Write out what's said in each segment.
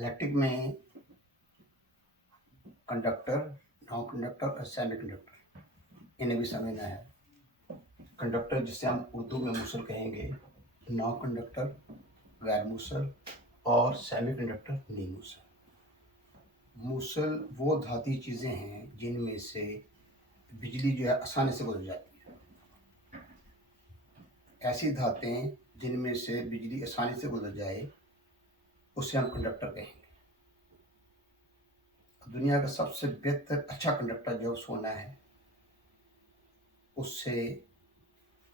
Electric में conductor, non conductor और semi conductor, इन्हें भी समझना है। कंडक्टर जिसे हम उर्दू में मूसल कहेंगे, नॉन कंडक्टर गैर मूसल और सेमी कंडक्टर नी मूसल। मूसल वो धाती चीज़ें हैं जिनमें से बिजली जो है आसानी से गुजर जाती है। ऐसी धातें जिनमें से बिजली आसानी से गुजर जाए उसे हम कंडक्टर कहेंगे। दुनिया का सबसे बेहतर अच्छा कंडक्टर जो सोना है, उससे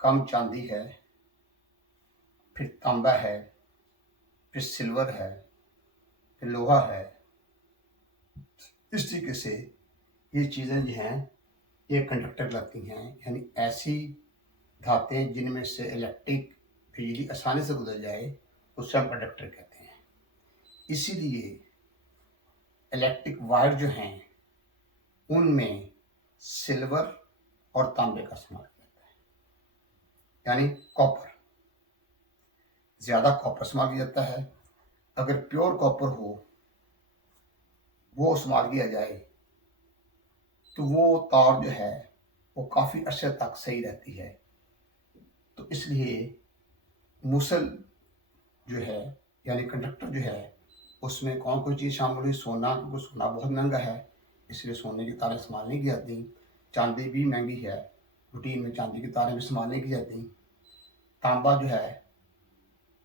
कम चांदी है, फिर तांबा है, फिर सिल्वर है, फिर लोहा है। इस तरीके से ये चीज़ें जो हैं ये कंडक्टर कहलाती हैं, यानी ऐसी धातें जिनमें से इलेक्ट्रिक बिजली आसानी से गुजर जाए उसे हम कंडक्टर कहते हैं। इसीलिए इलेक्ट्रिक वायर जो हैं उनमें सिल्वर और तांबे का इस्तेमाल किया जाता है, यानी कॉपर। ज़्यादा कॉपर इस्तेमाल किया जाता है। अगर प्योर कॉपर हो वो इस्तेमाल किया जाए तो वो तार जो है वो काफ़ी अरसे तक सही रहती है। तो इसलिए मूसल जो है यानी कंडक्टर जो है उसमें कौन कोई चीज़ शामिल हुई, सोना, क्योंकि सोना बहुत महंगा है इसलिए सोने की तारें इस्तेमाल नहीं की जाती। चांदी भी महंगी है, रूटीन में चांदी की तारें भी इस्तेमाल नहीं की जाती। तांबा जो है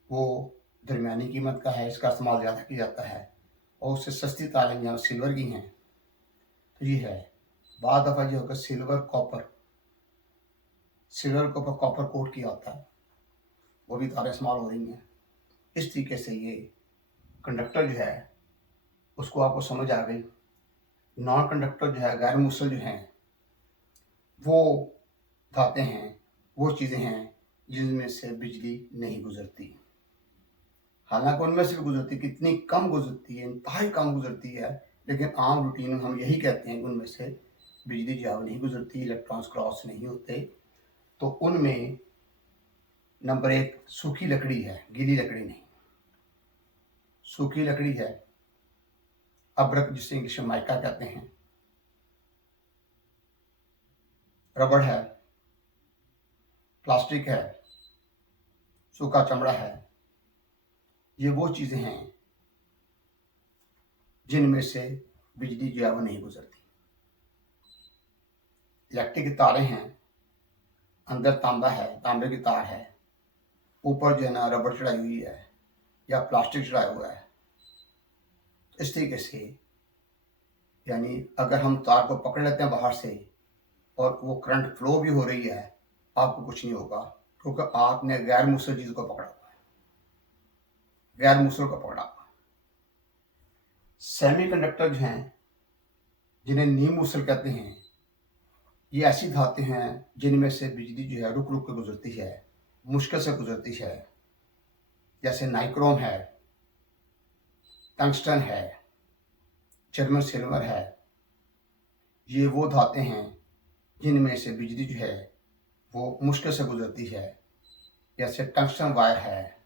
वो दरमियानी कीमत का है, इसका इस्तेमाल ज़्यादा किया जाता है और उससे सस्ती तारें यहाँ सिल्वर की हैं। तो ये है, बाद दफ़ा ये होगा सिल्वर कॉपर कॉपर कोट किया होता है, वो भी तारें इस्तेमाल हो रही हैं। इस तरीके से ये कंडक्टर जो है उसको आपको समझ आ गई। नॉन कंडक्टर जो है, गैर मूसल जो हैं, वो धातें हैं, वो चीज़ें हैं जिनमें से बिजली नहीं गुजरती। हालांकि उनमें से भी गुजरती, कितनी कम गुजरती है, इंतहाई कम गुजरती है, लेकिन आम रूटीन में हम यही कहते हैं कि उनमें से बिजली जो है नहीं गुजरती, इलेक्ट्रॉन्स क्रॉस नहीं होते। तो उनमें नंबर एक सूखी लकड़ी है, गीली लकड़ी नहीं। सूखी लकड़ी है, अब्रक जिसे इंग्लिश में माइका कहते हैं, रबड़ है, प्लास्टिक है, सूखा चमड़ा है। ये वो चीज़ें हैं जिनमें से बिजली जो है वो नहीं गुजरती। इलेक्ट्रिक की तारें हैं, अंदर तांबा है, तांबे की तार है, ऊपर जो है ना रबड़ चढ़ाई हुई है या प्लास्टिक चढ़ाया हुआ है। इस तरीके से यानी अगर हम तार को पकड़ लेते हैं बाहर से और वो करंट फ्लो भी हो रही है, आपको कुछ नहीं होगा, क्योंकि आपने गैर मूसल चीज़ को पकड़ा हुआ है, गैर मूसल को पकड़ा हुआ है। सेमी कंडक्टर जो हैं जिन्हें नी मूसल कहते हैं, ये ऐसी धातें हैं जिनमें से बिजली जो है रुक रुक कर गुजरती है, मुश्किल से गुजरती है। जैसे नाइक्रोम है, टंगस्टन है, जर्मन सिल्वर है। ये वो धातें हैं जिनमें से बिजली जो है वो मुश्किल से गुजरती है। जैसे टंगस्टन वायर है,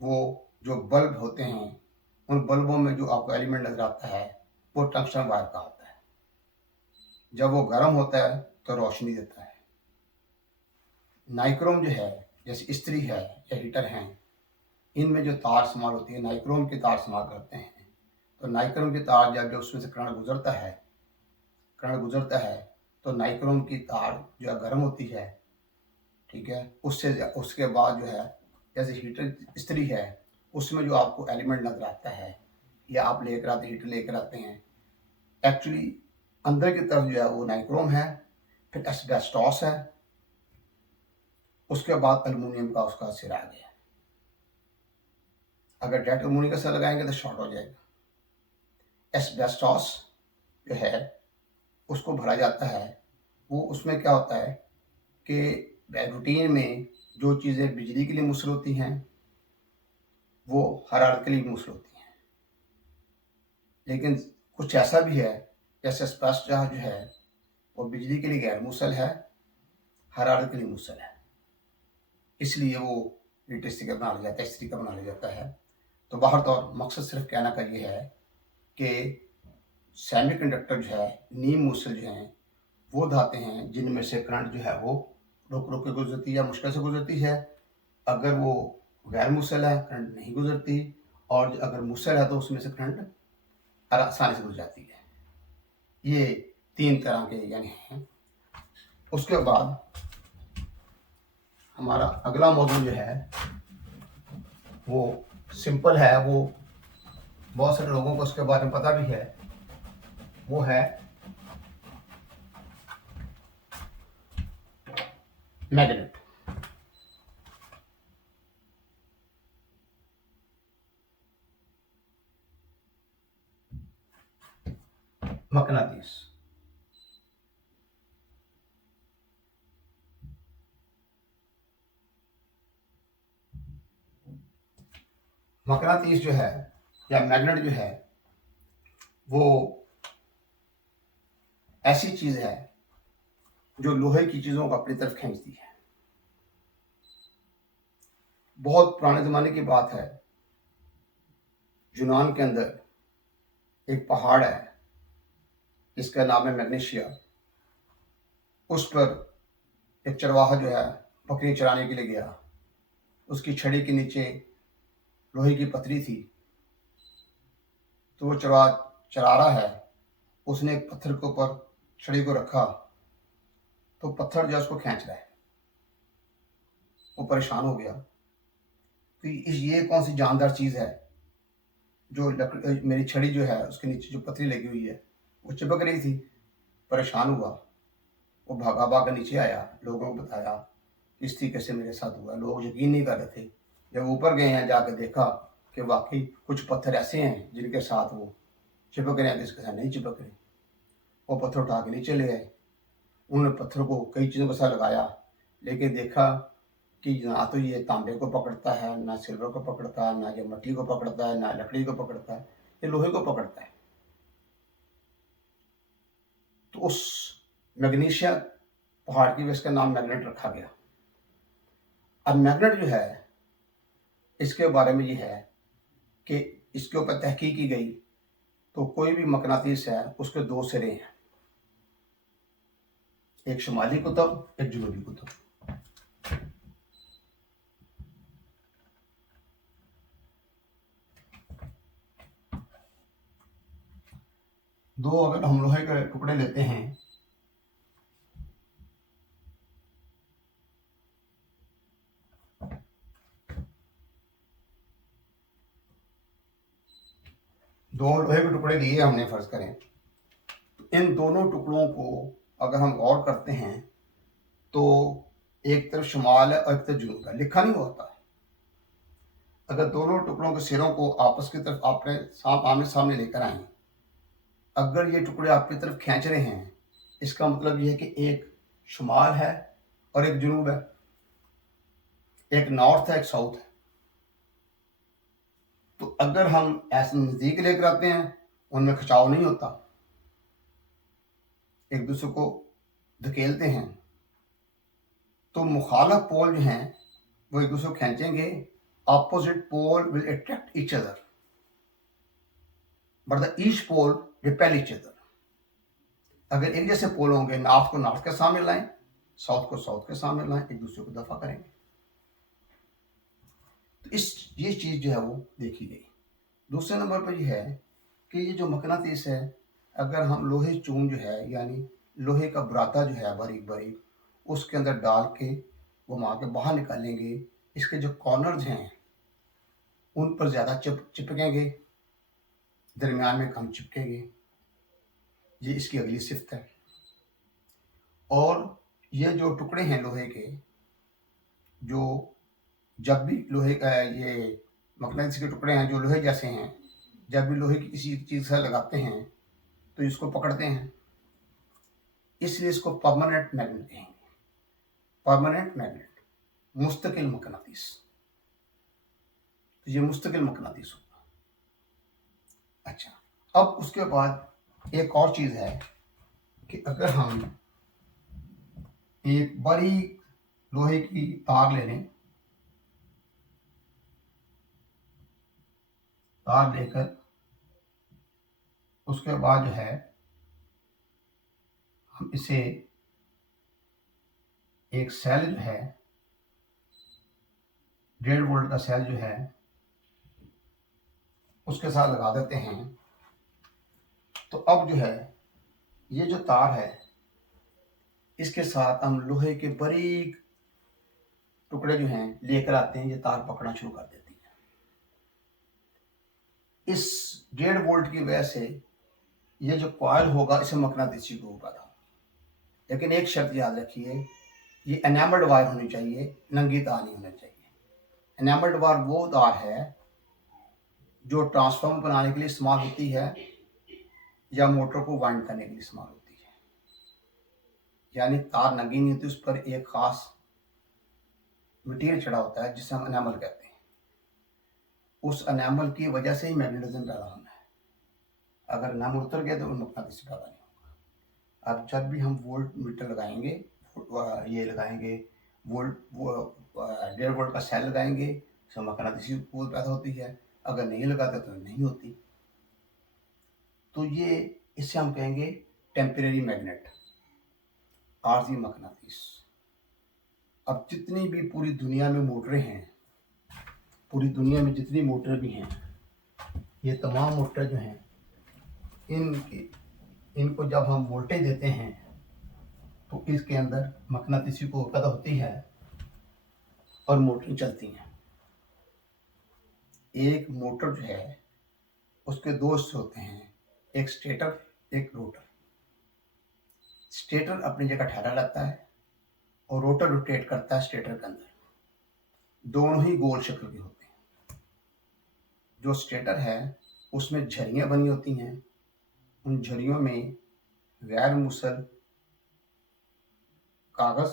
वो जो बल्ब होते हैं उन बल्बों में जो आपको एलिमेंट नजर आता है वो टंगस्टन वायर का होता है। जब वो गर्म होता है तो रोशनी देता है। नाइक्रोम जो है, जैसे इस्त्री है या हीटर हैं, इनमें जो तार इस्तेमाल होती है नाइक्रोम की तार इस्तेमाल करते हैं। तो नाइक्रोम की तार जब उसमें से करंट गुजरता है तो नाइक्रोम की तार जो है गर्म होती है, ठीक है। उससे उसके बाद जो है जैसे हीटर इस्त्री है उसमें जो आपको एलिमेंट नजर आता है या आप लेकर आते हीटर लेकर आते हैं, एक्चुअली अंदर की तरफ जो है वो नाइक्रोम है, फिर एस्बेस्टॉस है, उसके बाद एल्युमिनियम का उसका सिर आ गया। अगर डायरेक्ट एल्युमिनियम का सिर लगाएंगे तो शॉर्ट हो जाएगा। एस्बेस्टॉस जो है उसको भरा जाता है। वो उसमें क्या होता है कि रूटीन में जो चीज़ें बिजली के लिए मुसल होती हैं वो हरारत के लिए मुसल होती हैं, लेकिन कुछ ऐसा भी है जैसे एस्बेस्टॉस जो है वो बिजली के लिए गैर मुसल है, हरारत के लिए मुसल है। इसलिए वो हीट स्टिकर बना लिया जाता है, स्टिकर बना लिया जाता है। तो बाहर तौर मकसद सिर्फ कहना का ये है कि सेमीकंडक्टर जो है, नीम मूसल जो हैं, वो धातें हैं जिनमें से करंट जो है वो रुक रुक के गुजरती है, मुश्किल से गुजरती है। अगर वो गैर मूसल है, करंट नहीं गुजरती, और अगर मूसल है तो उसमें से करंट आसानी से गुजर जाती है। ये 3 तरह के यानी हैं। उसके बाद हमारा अगला मॉड्यूल जो है वो सिंपल है, वो बहुत सारे लोगों को उसके बारे में पता भी है, वो है मैग्नेट। मकनातीस। मकनातीस जो है या मैग्नेट जो है वो ऐसी चीज है जो लोहे की चीजों को अपनी तरफ खींचती है। बहुत पुराने जमाने की बात है, यूनान के अंदर एक पहाड़ है जिसका नाम है मैग्नेशिया। उस पर एक चरवाहा जो है बकरी चराने के लिए गया। उसकी छड़ी के नीचे लोहे की पतरी थी, तो वो चरवा चरा रहा है। उसने एक पत्थर के ऊपर छड़ी को रखा, तो पत्थर जो है उसको खींच रहा है। वो परेशान हो गया कि ये कौन सी जानदार चीज है जो मेरी छड़ी जो है उसके नीचे जो पतरी लगी हुई है वो चिपक रही थी। परेशान हुआ, वो भागा भागा नीचे आया, लोगों को बताया इस तरीके से मेरे साथ हुआ। लोग यकीन नहीं कर रहे थे। जब ऊपर गए हैं जाकर देखा कि वाकई कुछ पत्थर ऐसे हैं जिनके साथ वो चिपक रहे हैं, जिसके साथ नहीं चिपक रहे। वो पत्थर उठा के नीचे ले आए। उन्होंने पत्थर को कई चीज़ों के साथ लगाया, लेकिन देखा कि ना तो ये तांबे को पकड़ता है, ना सिल्वर को पकड़ता है, ना ये मिट्टी को पकड़ता है, ना लकड़ी को पकड़ता है, ये लोहे को पकड़ता है। तो उस मैग्नीशिया पहाड़ की वजह इसका नाम मैग्नेट रखा गया। अब मैग्नेट जो है इसके बारे में ये है कि इसके ऊपर तहकीक की गई तो कोई भी मकनातीस है उसके 2 सिरे हैं, एक शुमाली कुतुब, एक जनूबी कुतुब। दो अगर हम लोहे के टुकड़े लेते हैं, दो लोहे के टुकड़े लिए हमने, फर्ज करें, इन दोनों टुकड़ों को अगर हम गौर करते हैं तो एक तरफ शुमाल है और एक तरफ जनूब है, लिखा नहीं होता। अगर दोनों टुकड़ों के सिरों को आपस की तरफ आपने आमने सामने लेकर आए, अगर ये टुकड़े आपकी तरफ खींच रहे हैं, इसका मतलब यह है कि एक शुमाल है और एक जनूब है, एक नॉर्थ है एक साउथ है। तो अगर हम ऐसे नजदीक लेकर आते हैं उनमें खिंचाव नहीं होता, एक दूसरे को धकेलते हैं, तो मुखालफ पोल जो हैं वो एक दूसरे को खींचेंगे। Opposite pole will attract each other but the each pole repel each other. अगर एक जैसे पोल होंगे, नॉर्थ को नॉर्थ के सामने लाएं, साउथ को साउथ के सामने लाएं, एक दूसरे को दफा करेंगे। तो ये चीज जो है वो देखी गई। दूसरे नंबर पर यह है कि ये जो मकनातीस है, अगर हम लोहे चून जो है यानी लोहे का बुरादा जो है बारीक बारीक, उसके अंदर डाल के घुमा के बाहर निकालेंगे, इसके जो कॉर्नर्स हैं उन पर ज़्यादा चिपकेंगे, दरमियान में कम चिपकेंगे। ये इसकी अगली सिफ्त है। और ये जो टुकड़े हैं लोहे के, जो जब भी लोहे का ये मकनातीस के टुकड़े हैं जो लोहे जैसे हैं, जब भी लोहे की किसी चीज़ से लगाते हैं तो इसको पकड़ते हैं, इसलिए इसको परमानेंट मैग्नेट कहेंगे। परमानेंट मैग्नेट, मुस्तकिल मकनातीस। तो ये मुस्तकिल मकनातीस होगा। अच्छा, अब उसके बाद एक और चीज़ है कि अगर हम एक बारीक लोहे की तार ले लें, तार लेकर उसके बाद जो है हम इसे एक सेल जो है 1.5 वोल्ट का सेल जो है उसके साथ लगा देते हैं। तो अब जो है ये जो तार है इसके साथ हम लोहे के बारीक टुकड़े जो हैं लेकर आते हैं, ये तार पकड़ना शुरू कर देती है। इस 1.5 वोल्ट की वजह से ये जो कॉइल होगा इसे मकनातीसी को पैदा होगा। लेकिन एक शर्त याद रखिए, ये एनामल्ड वायर होनी चाहिए, नंगी तार नहीं होनी चाहिए। एनामल्ड वायर वो तार है जो ट्रांसफार्मर बनाने के लिए इस्तेमाल होती है या मोटर को वाइंड करने के लिए इस्तेमाल होती है। यानी तार नंगी नहीं होती, उस पर एक खास मटीरियल चढ़ा होता है जिसे हम एनामल कहते हैं। उस एनामल की वजह से ही मैग्नेटिज्म पैदा होना है। अगर एनामल उतर गया तो मकनातीसी पैदा नहीं होगा। अब जब भी हम वोल्ट मीटर लगाएंगे, ये लगाएंगे वोल्ट 1.5 वोल्ट का सेल लगाएंगे तो मकनातीसी पोल पैदा होती है। अगर नहीं लगाते तो नहीं होती। तो ये इससे हम कहेंगे टेम्परेरी मैग्नेट, आर्जी मकनातीस। अब जितनी भी पूरी दुनिया में मोटरें हैं, पूरी दुनिया में जितनी मोटर भी हैं, ये तमाम मोटर जो हैं इनको जब हम वोल्टेज देते हैं तो इसके अंदर मकनातीसी को पैदा होती है और मोटर चलती हैं। एक मोटर जो है उसके दो हिस्से होते हैं, एक स्टेटर एक रोटर। स्टेटर अपनी जगह ठहरा रहता है और रोटर रोटेट करता है स्टेटर के अंदर। दोनों ही गोल शक्ल के होते हैं। जो स्टेटर है उसमें झरियां बनी होती हैं, उन झरियों में गैर मुसल कागज,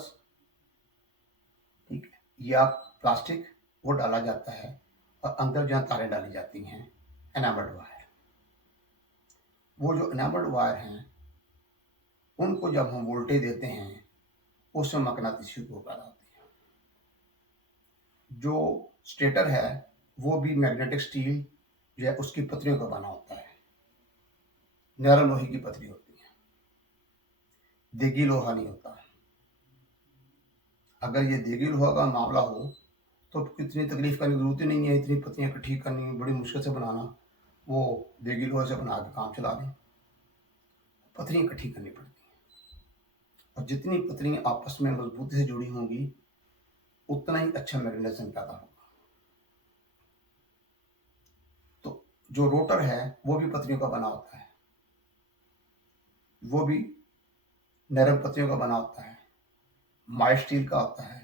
ठीक है, या प्लास्टिक वो डाला जाता है और अंदर जहाँ तारें डाली जाती हैं एनामल्ड वायर। वो जो एनामल्ड वायर हैं उनको जब हम वोल्टेज देते हैं उसमें मकनातीसी को पैदा होती है। जो स्टेटर है वो भी मैग्नेटिक स्टील जो है उसकी पत्रियों का बना होता है, नरम लोहे की पतरी होती है, देगी लोहा नहीं होता। अगर ये देगी लोहा का मामला हो तो कितनी तकलीफ करने की जरूरत ही नहीं है, इतनी पत्तियां इकट्ठी करनी बड़ी मुश्किल से बनाना, वो देगी लोहे से बना के काम चला दें। पत्तियां इकट्ठी करनी पड़ती हैं और जितनी पत्तियां आपस में मजबूती से जुड़ी होंगी उतना ही अच्छा मैग्नेटिज्म पैदा होगा। तो जो रोटर है वो भी पत्तियों का बना होता है, वो भी नरम पत्तियों का बना होता है, माइल्ड स्टील का होता है,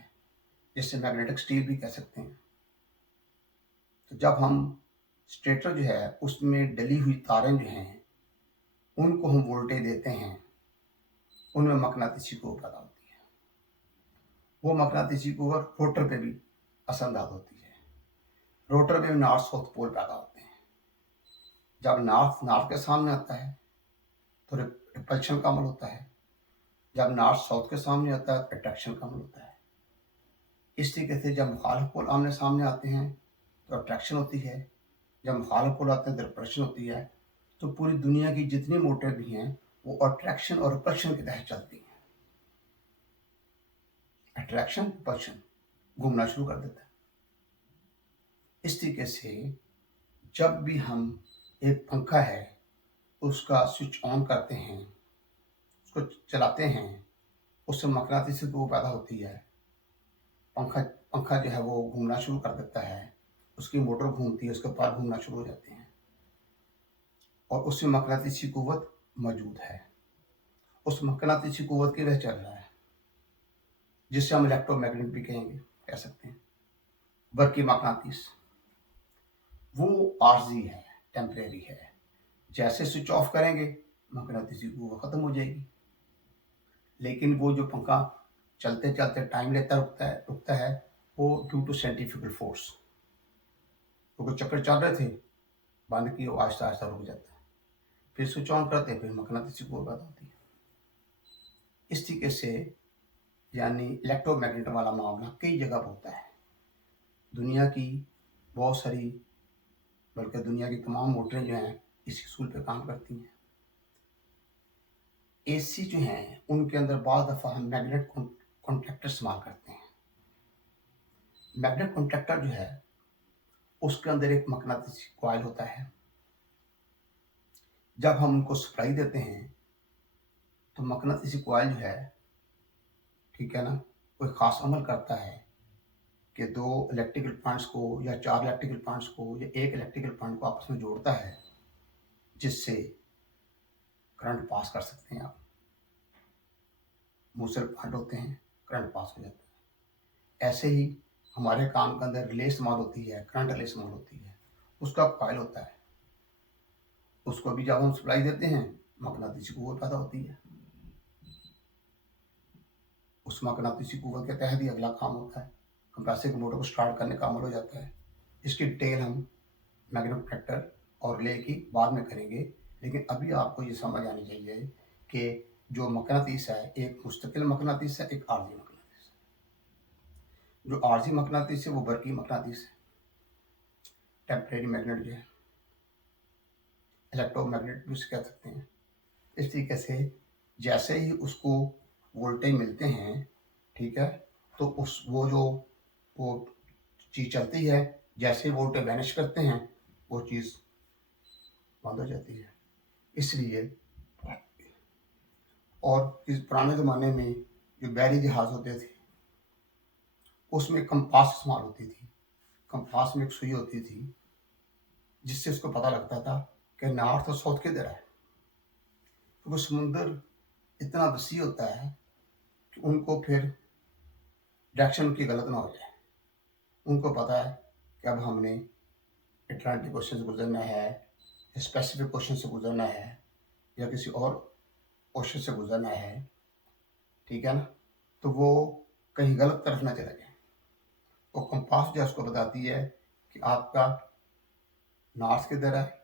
जिससे मैग्नेटिक स्टील भी कह सकते हैं। तो जब हम स्टेटर जो है उसमें डली हुई तारें जो हैं उनको हम वोल्टेज देते हैं, उनमें मकनातीसी को पैदा होती है। वो मकनातीसी को रोटर पे भी असरअंदाज होती है। रोटर में नॉर्थ साउथ पोल पैदा होते हैं। जब नॉर्थ नॉर्थ के सामने आता है तो रिपल्शन का अमल होता है, जब नॉर्थ साउथ के सामने आता है तो अट्रैक्शन का अमल होता है। इस तरीके से जब मुखालिफ पोल आमने सामने आते हैं तो अट्रैक्शन होती है, जब मुखालिफ पोल आते हैं तो रिपल्शन होती है। तो पूरी दुनिया की जितनी मोटर भी हैं वो अट्रैक्शन और रिपल्शन के तहत चलती हैं। अट्रैक्शन रिपल्शन घूमना शुरू कर देता है। इस तरीके से जब भी हम एक पंखा है उसका स्विच ऑन करते हैं, उसको चलाते हैं, उससे मकनातीसी को पैदा होती है। पंखा पंखा जो है वो घूमना शुरू कर देता है, उसकी मोटर घूमती है, उसके पार घूमना शुरू हो जाते हैं और उसमें मकनातीसी कुव्वत मौजूद है। उस मकनातीसी कुव्वत की वजह चल रहा है, जिससे हम इलेक्ट्रोमैग्नेट भी कहेंगे, कह सकते हैं। बरकी मकनातीस वो आर्जी है, टेम्परेरी है। जैसे स्विच ऑफ करेंगे मकनातीसी कुव्वत खत्म हो जाएगी। लेकिन वो जो पंखा चलते चलते टाइम लेता रुकता है वो ड्यू टू सेंट्रीफ्यूगल फोर्स, क्योंकि चक्कर चल रहे थे, बंद की आहिस्ता आहिस्ता रुक जाता है, फिर स्विच ऑन करते हैं, फिर मकनातीसी कुव्वत पैदा होती है। इस तरीके से यानी इलेक्ट्रोमैग्नेट वाला मामला कई जगह होता है। दुनिया की बहुत सारी बल्कि दुनिया की तमाम मोटरें जो हैं इसी असूल पे काम करती हैं। एसी जो हैं उनके अंदर बहुत दफ़ा हम मैग्नेट कॉन्ट्रैक्टर इस्तेमाल करते हैं। मैग्नेट कॉन्ट्रैक्टर जो है उसके अंदर एक मकनातीसी कॉइल होता है। जब हम उनको सप्लाई देते हैं तो मकनातीसी कॉइल जो है, ठीक है ना, कोई ख़ास अमल करता है कि 2 इलेक्ट्रिकल पॉइंट्स को या 4 इलेक्ट्रिकल पॉइंट्स को या 1 इलेक्ट्रिकल पॉइंट को आपस में जोड़ता है, जिससे करंट पास कर सकते हैं आप। मूसल पॉइंट होते हैं, करंट पास हो जाता है। ऐसे ही हमारे काम के अंदर रिले इस्तेमाल होती है, करंट रिले इस्तेमाल होती है, उसका कॉइल होता है। उसको भी जब हम सप्लाई देते हैं मकनातीसी कुव्वत पैदा होती है। उस मकनातीसी कुव्वत के तहत ही अगला काम होता है, कंप्रेसर की मोटर को स्टार्ट करने का अमल हो जाता है। इसकी डिटेल हम मैग्नेट कॉन्ट्रैक्टर और रिले की बाद में करेंगे, लेकिन अभी आपको ये समझ आनी चाहिए कि जो मकनातीस है एक मुस्तकिल मकनातीस है, एक आर्जी मकनातीस है। जो आर्जी मकनातीस है वो बरकी मकनातीस है, टेम्परेरी मैग्नेट जो है, इलेक्ट्रोमैग्नेट भी उसे कह सकते हैं। इस तरीके से जैसे ही उसको वोल्टेज मिलते हैं, ठीक है, तो उस वो चीज़ चलती है, जैसे ही वोल्टेज वैनिश करते हैं वो चीज़ बंद हो जाती है। इसलिए और इस पुराने ज़माने में जो बहरी जहाज़ होते थे उसमें कंपास इस्तेमाल होती थी। कंपास में एक सुई होती थी जिससे उसको पता लगता था कि नॉर्थ और साउथ किधर है। तो वो समुंदर इतना वसी होता है कि उनको फिर डायरेक्शन उनकी गलत ना हो जाए। उनको पता है कि अब हमने अटलांटिक ओशन से गुजरना है, स्पेसिफिक ओशन से गुजरना है या किसी और ओशन से गुजरना है, ठीक है ना, तो वो कहीं गलत तरफ ना चला जाए। वो कंपास जो उसको बताती है कि आपका नॉर्थ किधर है,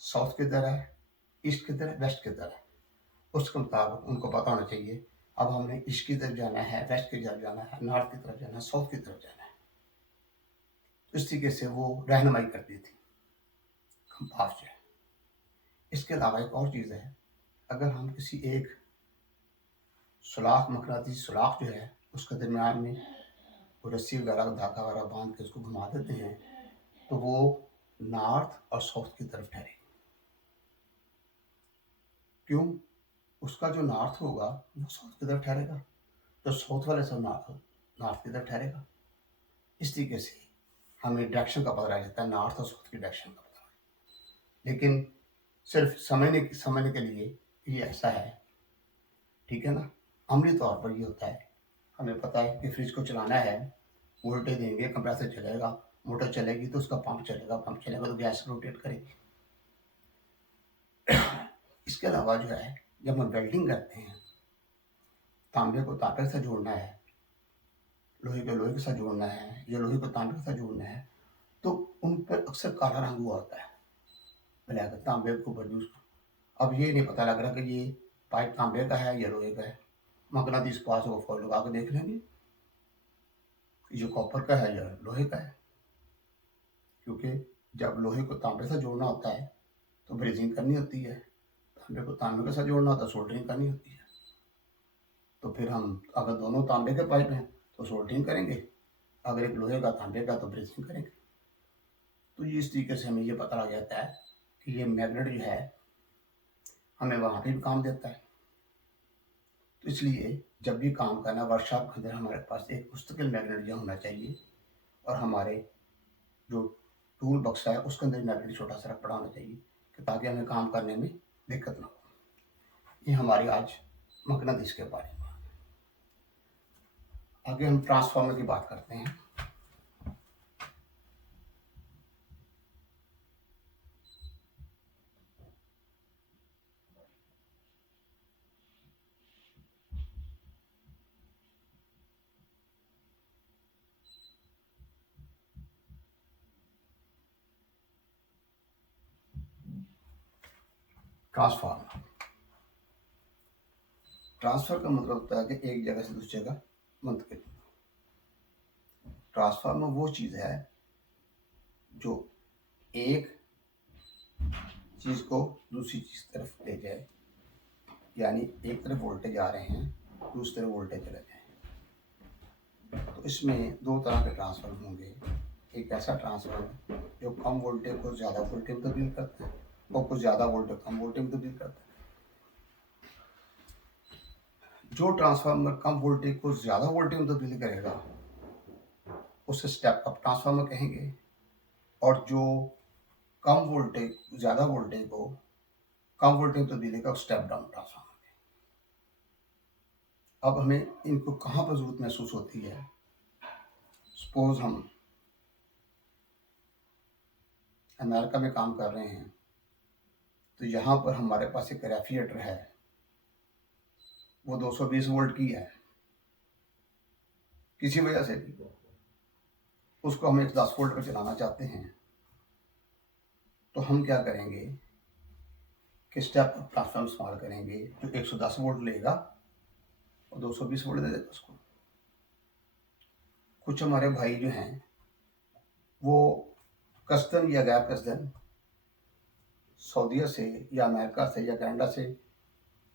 साउथ किधर है, ईस्ट किधर है, वेस्ट किधर है। उसके मुताबिक उनको पता होना चाहिए अब हमने ईस्ट की तरफ जाना है, वेस्ट की तरफ जाना है, नॉर्थ की तरफ जाना है, साउथ की तरफ जाना है। इस तरीके से वो रहनुमाई करती थी कंपास जो है। इसके अलावा एक और चीज़ है, अगर हम किसी एक सुलाख मकनातीसी सुलाख जो है उसके दरमियान में वो रस्सी वगैरह धागा वगैरह बांध के उसको घुमा देते हैं तो वो नॉर्थ और साउथ की तरफ ठहरेगी। क्यों? उसका जो नॉर्थ होगा वो साउथ की तरफ ठहरेगा, तो साउथ वाले सब नॉर्थ की तरफ ठहरेगा। इस तरीके से हमें डायरेक्शन का पता लग जाता है, नॉर्थ और साउथ की डायरेक्शन का पता। लेकिन सिर्फ समझने के लिए ये ऐसा है, ठीक है ना। अमली तौर पर ये होता है, हमें पता है कि फ्रिज को चलाना है, वोल्टेज देंगे, कंप्रेसर चलेगा, मोटर चलेगी तो उसका पंप चलेगा तो गैस रोटेट करेगी। इसके अलावा जो है जब हम वेल्डिंग करते हैं, तांबे को तांबे के साथ जोड़ना है, लोहे को लोहे के साथ जोड़ना है या लोहे को तांबे के साथ जोड़ना है, तो उन पर अक्सर काला रंग हुआ होता है, ब्लैक तांबे को प्रोड्यूस। अब ये नहीं पता लग रहा कि ये पाइप तांबे का है या लोहे का है। मकनातीस पास वो फॉल लगा के देख लेंगे कि जो कॉपर का है या लोहे का है, क्योंकि जब लोहे को तांबे से जोड़ना होता है तो ब्रेजिंग करनी होती है, तांबे को तांबे के साथ जोड़ना होता है सोल्डरिंग करनी होती है। तो फिर हम अगर दोनों तांबे के पाइप हैं तो सोल्डरिंग करेंगे, अगर एक लोहे का तांबे का तो ब्रेजिंग करेंगे। तो ये इस तरीके से हमें ये पता लग जाता है कि ये मैग्नेट जो है हमें वहाँ पे भी काम देता है। तो इसलिए जब भी काम करना वर्कशॉप के अंदर हमारे पास एक मुस्तकिल मैग्नेट जो होना चाहिए, और हमारे जो टूल बक्स है उसके अंदर मैग्नेट छोटा सा पड़ा होना चाहिए कि ताकि हमें काम करने में दिक्कत ना हो। ये हमारी आज मकनातीस के बारे में। आगे हम ट्रांसफार्मर की बात करते हैं। ट्रांसफार्मर, ट्रांसफर का मतलब होता है कि एक जगह से दूसरी जगह मुंतकिल। ट्रांसफार्मर वो चीज़ है जो एक चीज़ को दूसरी चीज़ तरफ ले जाए, यानी एक तरफ वोल्टेज आ रहे हैं, दूसरी तरफ वोल्टेज चला जाए। तो इसमें दो तरह के ट्रांसफार्मर होंगे। एक ऐसा ट्रांसफार्मर जो कम वोल्टेज को ज़्यादा वोल्टेज में तब्दील करता है और कुछ ज़्यादा वोल्टेज कम वोल्टेज में तब्दील करता है। जो ट्रांसफार्मर कम वोल्टेज को ज़्यादा वोल्टेज में तब्दील करेगा उसे स्टेप अप ट्रांसफार्मर कहेंगे, और जो कम वोल्टेज ज़्यादा वोल्टेज को कम वोल्टेज में तब्दील का स्टेप डाउन ट्रांसफार्मर। अब हमें इनको कहाँ पर ज़रूरत महसूस होती है? सपोज हम अमेरिका में काम कर रहे हैं, तो यहाँ पर हमारे पास एक रेफ्रिजरेटर है, वो 220 वोल्ट की है। किसी वजह से भी उसको हम 110 वोल्ट पर चलाना चाहते हैं, तो हम क्या करेंगे कि स्टेप अप ट्रांसफार्मर इस्तेमाल करेंगे जो 110 वोल्ट लेगा और 220 वोल्ट दे देगा उसको। कुछ हमारे भाई जो हैं वो कस्टम या गैर कस्टम सऊदीया से या अमेरिका से या कनाडा से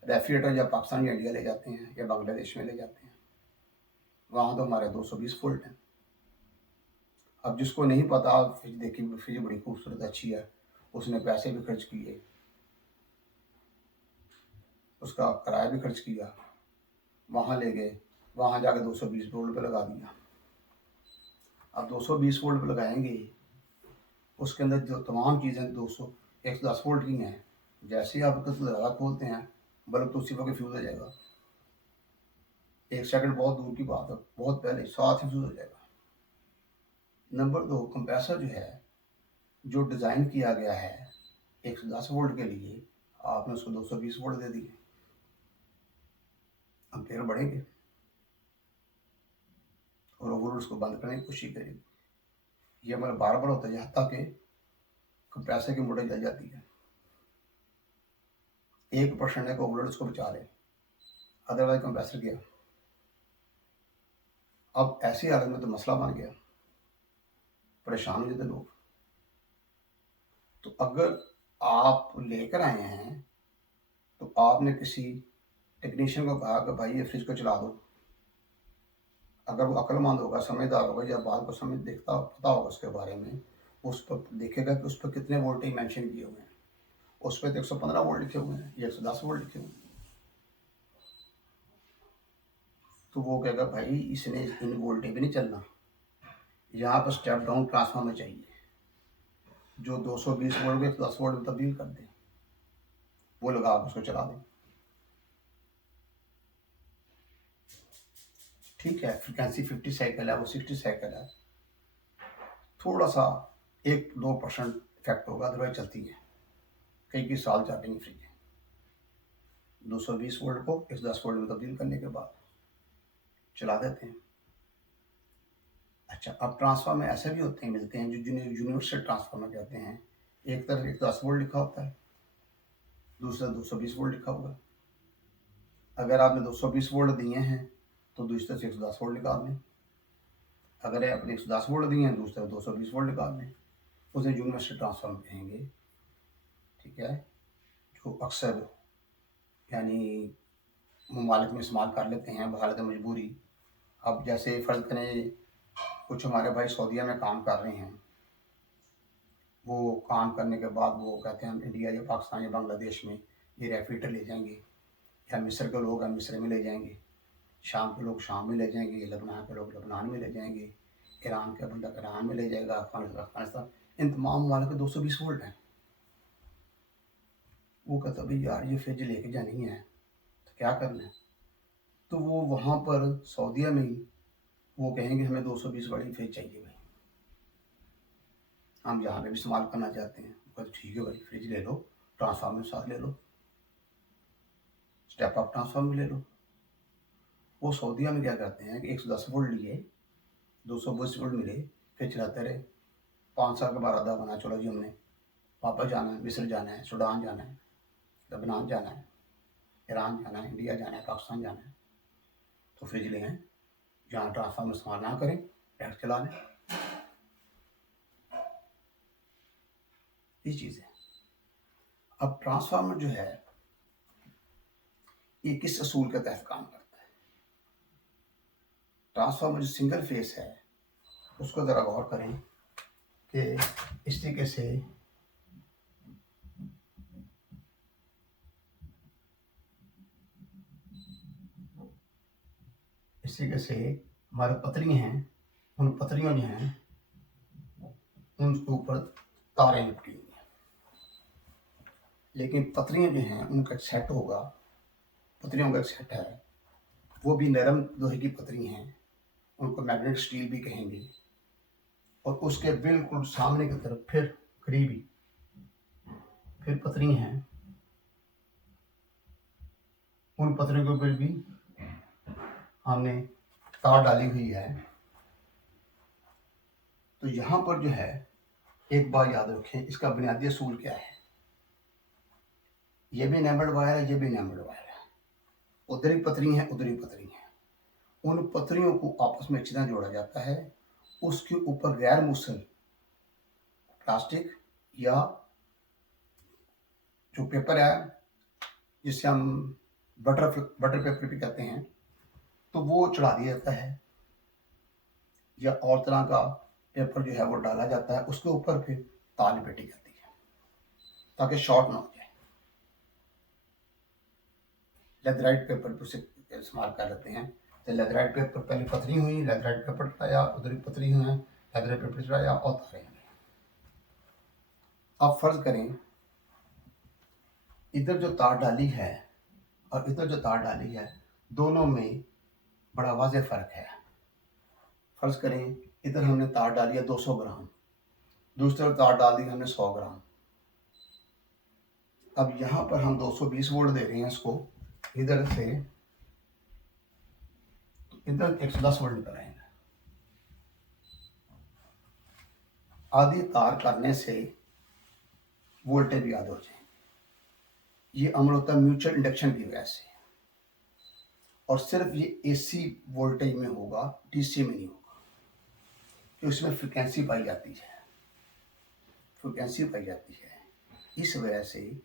रेफ्रिजरेटर या पाकिस्तान या इंडिया ले जाते हैं या बांग्लादेश में ले जाते हैं। वहाँ तो हमारे 220 वोल्ट हैं। अब जिसको नहीं पता, फ्रिज देखी, फ्रिज बड़ी खूबसूरत अच्छी है, उसने पैसे भी खर्च किए, उसका किराया भी खर्च किया, वहाँ ले गए, वहाँ जाकर 220 वोल्ट पे लगा दिया। अब 220 वोल्ट पे लगाएंगे, उसके अंदर जो तमाम चीज़ें 110 वोल्ट की हैं, जैसे ही आप दरवाज़ा खोलते हैं बल्ब तो उसी वक्त फ्यूज़ हो जाएगा। 1 सेकंड बहुत दूर की बात है, बहुत पहले साथ ही फ्यूज़ हो जाएगा। नंबर 2, कंप्रेसर जो है, जो डिज़ाइन किया गया है 110 वोल्ट के लिए, आपने उसको 220 वोल्ट दे दिए, एम्पीयर बढ़ेंगे और ओवरलोड उसको बंद करने की कोशिश करेगी। ये हमारा बार बार होता है, यहाँ तक कि कंप्रेसर की मोटर जल जाती है। 1% है कि ओवरलोड उसको बचा ले, अदरवाइज कंप्रेसर गया। अब ऐसी हालत में तो मसला बन गया, परेशान हो जाते लोग। तो अगर आप लेकर आए हैं तो आपने किसी टेक्नीशियन को कहा कि भाई ये फ्रिज को चला दो। अगर वो अक्लमंद होगा, समझदार होगा, या बात को समझ देखता पता होगा उसके बारे में, उस पर देखेगा कि उस पर कितने वोल्टेज मेंशन किए हुए हैं। उस पर तो 115 वोल्ट लिखे हुए हैं या 110 वोल्ट लिखे हुए हैं। तो वो कहेगा भाई इसने इन वोल्टेज भी नहीं चलना, यहाँ पर स्टेप डाउन ट्रांसफार्मर चाहिए जो 220 वोल्ट को 110 वोल्ट में तब्दील कर दे, वो लगा उसको चला दें। ठीक है, फ्रिक्वेंसी 50 साइकिल है, वो 60 साइकिल है, थोड़ा सा 1-2% इफेक्ट होगा, अदरवाइज चलती है, कई साल चल रही फ्रिज। 220 वोल्ट को 110 वोल्ट में तब्दील करने के बाद चला देते हैं। अच्छा, अब ट्रांसफार्मर ऐसे भी होते हैं, मिलते हैं, जो जिन्हें यूनिवर्सल ट्रांसफार्मर कहते हैं। एक तरफ 110 वोल्ट लिखा होता है, दूसरा 220 वोल्ट लिखा हुआ है। अगर आपने 220 वोल्ट दिए हैं तो दूसरी तरफ 110 वोल्ट निकाल लें। अगर आपने 110 वोल्ट दिए हैं, दूसरी तरफ 220 वोल्ट निकाल लें। उसे यूनिवर्सल ट्रांसफार्मर कहेंगे। ठीक है, जो अक्सर यानी ममालिक में इस्तेमाल कर लेते हैं बहालत मजबूरी। अब जैसे फ़र्ज़ करें कुछ हमारे भाई सऊदीया में काम कर रहे हैं, वो काम करने के बाद वो कहते हैं हम इंडिया या पाकिस्तान या बांग्लादेश में ये रेफ्रिजरेटर ले जाएंगे, या मिस्र के लोग हैं मिस्र में ले जाएंगे, शाम के लोग शाम में ले जाएंगे, लबनान के लोग लबनान में ले जाएंगे, ईरान का बंदा ईरान में ले जाएगा, अफगानिस्तान, इन तमाम ममालिक के 220 वोल्ट हैं। वो कहता भाई यार ये फ्रिज लेके जानी है तो क्या करना है, तो वो वहाँ पर सऊदीया में ही वो कहेंगे हमें 220 वाली फ्रिज चाहिए भाई, हम यहाँ पे भी इस्तेमाल करना चाहते हैं। कहते ठीक है भाई फ्रिज ले लो, ट्रांसफार्मर साथ ले लो, स्टेप अप ट्रांसफार्मर ले लो। वो सऊदीया में क्या करते हैं कि 110 वोल्ट लिए, 220 वोल्ट मिले, फिर चलाते रहे। 5 साल के बाद अदा बना, चलो जी हमने वापस जाना है, मिस्र जाना है, सूडान जाना है, लबनान जाना है, ईरान जाना है, इंडिया जाना है, पाकिस्तान जाना है, तो फ्रिज ले आए, जहाँ ट्रांसफार्मर इस्तेमाल ना करें, डायरेक्ट चला लें। ये चीज़ है। अब ट्रांसफार्मर जो है ये किस असूल के तहत काम करता है? ट्रांसफार्मर जो सिंगल फेस है उसको ज़रा गौर करें कि इस तरीके से हमारे पतरी हैं, उन पतरियों जो हैं उनके ऊपर तारें लिपटी हुई हैं, लेकिन पतरियाँ जो हैं उनका एक सेट होगा, पतरियों का एक सेट है, वो भी नरम लोहे की पतरी हैं, उनको मैग्नेटिक स्टील भी कहेंगे। और उसके बिल्कुल सामने की तरफ फिर करीबी फिर पतरी हैं, उन पतरियों के ऊपर भी हमने तार डाली हुई है। तो यहाँ पर जो है एक बात याद रखें, इसका बुनियादी असूल क्या है। ये भी एनेमल्ड वायर है, ये भी एनेमल्ड वायर है, उधर ही पतरी हैं, उधर ही पतरी हैं। उन पतरियों को आपस में अच्छी तरह जोड़ा जाता है, उसके ऊपर गैर मुसल प्लास्टिक या जो पेपर है जिसे हम बटर पेपर भी कहते हैं, तो वो चढ़ा दिया जाता है, या और तरह का पेपर जो है वो डाला जाता है, उसके ऊपर फिर तार लपेटी जाती है ताकि शॉर्ट ना हो जाए। लेथराइट पेपर पर उसे इस्तेमाल कर लेते हैं। तो लेथराइट पेपर पहले पतरी हुई, लेथराइट पेपर चढ़ाया, उधर ही पतरी हुई है, लेथराइट पेपर चढ़ाया और तारे हुए। अब फर्ज करें इधर जो तार डाली है और इधर जो तार डाली है, दोनों में बड़ा वाज़ेह फ़र्क है। फर्ज करें इधर हमने तार डाली है 200 ग्राम, दूसरी तरफ तार डाल दी हमने 100 ग्राम। अब यहाँ पर हम 220 वोल्ट दे रहे हैं इसको, इधर से इधर 110 वोल्ट निकल आएंगे। आधी तार करने से वोल्टेज भी आधे हो जाएंगे। ये अमल होता है म्यूचुअल इंडक्शन की वजह से, और सिर्फ ये एसी वोल्टेज में होगा, डीसी में नहीं होगा, कि उसमें फ्रिक्वेंसी पाई जाती है, इस वजह से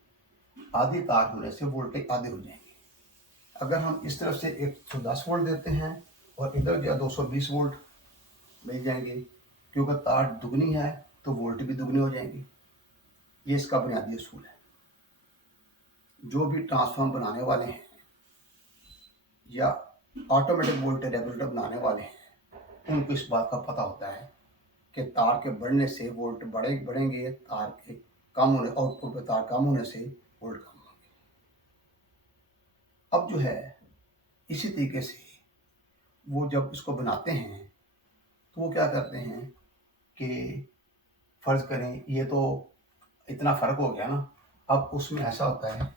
आधी तार होने से वोल्टेज आधे हो जाएंगे। अगर हम इस तरफ से 110 वोल्ट देते हैं और इधर जो 220 वोल्ट मिल जाएंगे, क्योंकि तार दुगनी है तो वोल्ट भी दुगनी हो जाएंगी। ये इसका बुनियादी असूल है। जो भी ट्रांसफार्म बनाने वाले हैं या ऑटोमेटिक वोल्टेज रेगुलेटर बनाने वाले हैं, उनको इस बात का पता होता है कि तार के बढ़ने से वोल्ट बढ़ेंगे, तार के कम होने, आउटपुट पे तार कम होने से वोल्ट कम होंगे। अब जो है इसी तरीके से वो जब इसको बनाते हैं तो वो क्या करते हैं कि फर्ज करें ये तो इतना फ़र्क हो गया ना, अब उसमें ऐसा होता है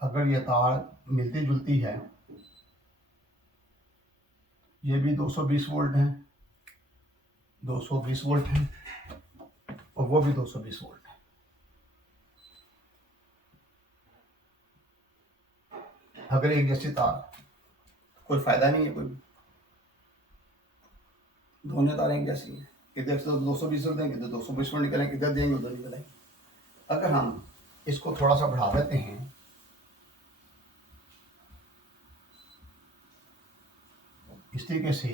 अगर ये तार मिलती जुलती है, ये भी 220 वोल्ट है, 220 वोल्ट है और वो भी 220 वोल्ट है। अगर एक जैसी तार कोई फ़ायदा नहीं है, कोई दोनों तारें एक जैसी हैं, इधर से 220 वोल्ट देंगे तो 220 वोल्ट निकलेंगे, इधर देंगे उधर निकलेंगे। अगर हम इसको थोड़ा सा बढ़ा देते हैं इस तरीके से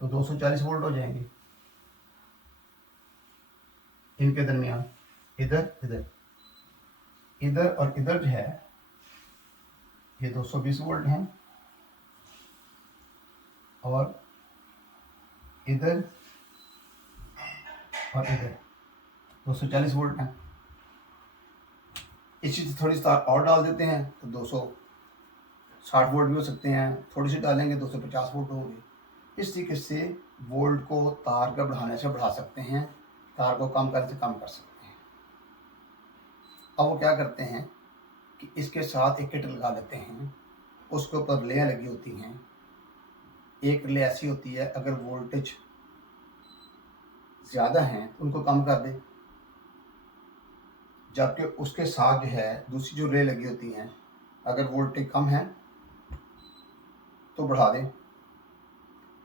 तो 240 वोल्ट हो जाएंगे इनके दरमियान। इधर इधर इधर और इधर जो है ये 220 वोल्ट हैं और इधर और इधर 240 वोल्ट हैं। इसी से थोड़ी सी तार और डाल देते हैं तो 260 वोल्ट भी हो सकते हैं, थोड़ी सी डालेंगे 250 वोल्ट होंगे। इस तरीके से वोल्ट को तार का बढ़ाने से बढ़ा सकते हैं, तार को कम करने से कम कर सकते हैं। अब वो क्या करते हैं कि इसके साथ एक किट लगा लेते हैं, उसके ऊपर रिलेयाँ लगी होती हैं। एक रिले ऐसी होती है अगर वोल्टेज ज़्यादा हैं तो उनको कम कर दें, जबकि उसके साथ जो है दूसरी जो रिले लगी होती हैं अगर वोल्टेज कम है तो बढ़ा दें,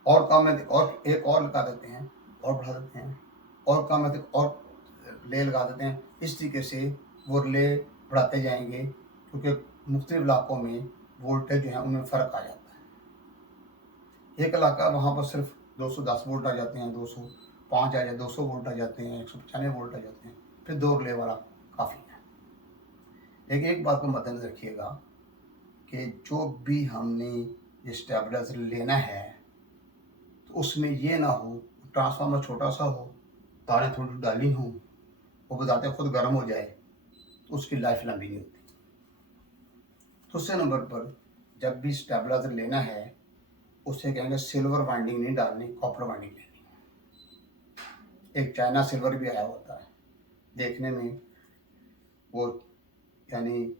और कम है और एक और लगा देते हैं और बढ़ा देते हैं, और कम है तो और रिले लगा देते हैं। इस तरीके से वो रिले बढ़ाते जाएंगे, क्योंकि मुख्तलिफ इलाकों में वोल्टेज जो है उनमें फ़र्क आ जाता है। एक इलाका वहाँ पर सिर्फ 210 वोल्ट आ जाते हैं, 205 आ जाए, 200 वोल्ट आ जाते हैं, 195 वोल्ट आ जाते हैं, फिर 2 रिले वाला काफ़ी है। लेकिन एक बात को मद्देनजर रखिएगा कि जो भी हमने ये स्टेबलाइजर लेना है, तो उसमें ये ना हो ट्रांसफार्मर छोटा सा हो, तारें थोड़ी डाली हों, वो बताते खुद गर्म हो जाए, तो उसकी लाइफ लंबी नहीं होती। दूसरे नंबर पर जब भी स्टेबलाइजर लेना है, उससे कहेंगे सिल्वर वाइंडिंग नहीं डालनी, कॉपर वाइंडिंग लेनी। एक चाइना सिल्वर भी आया होता है, देखने में वो यानी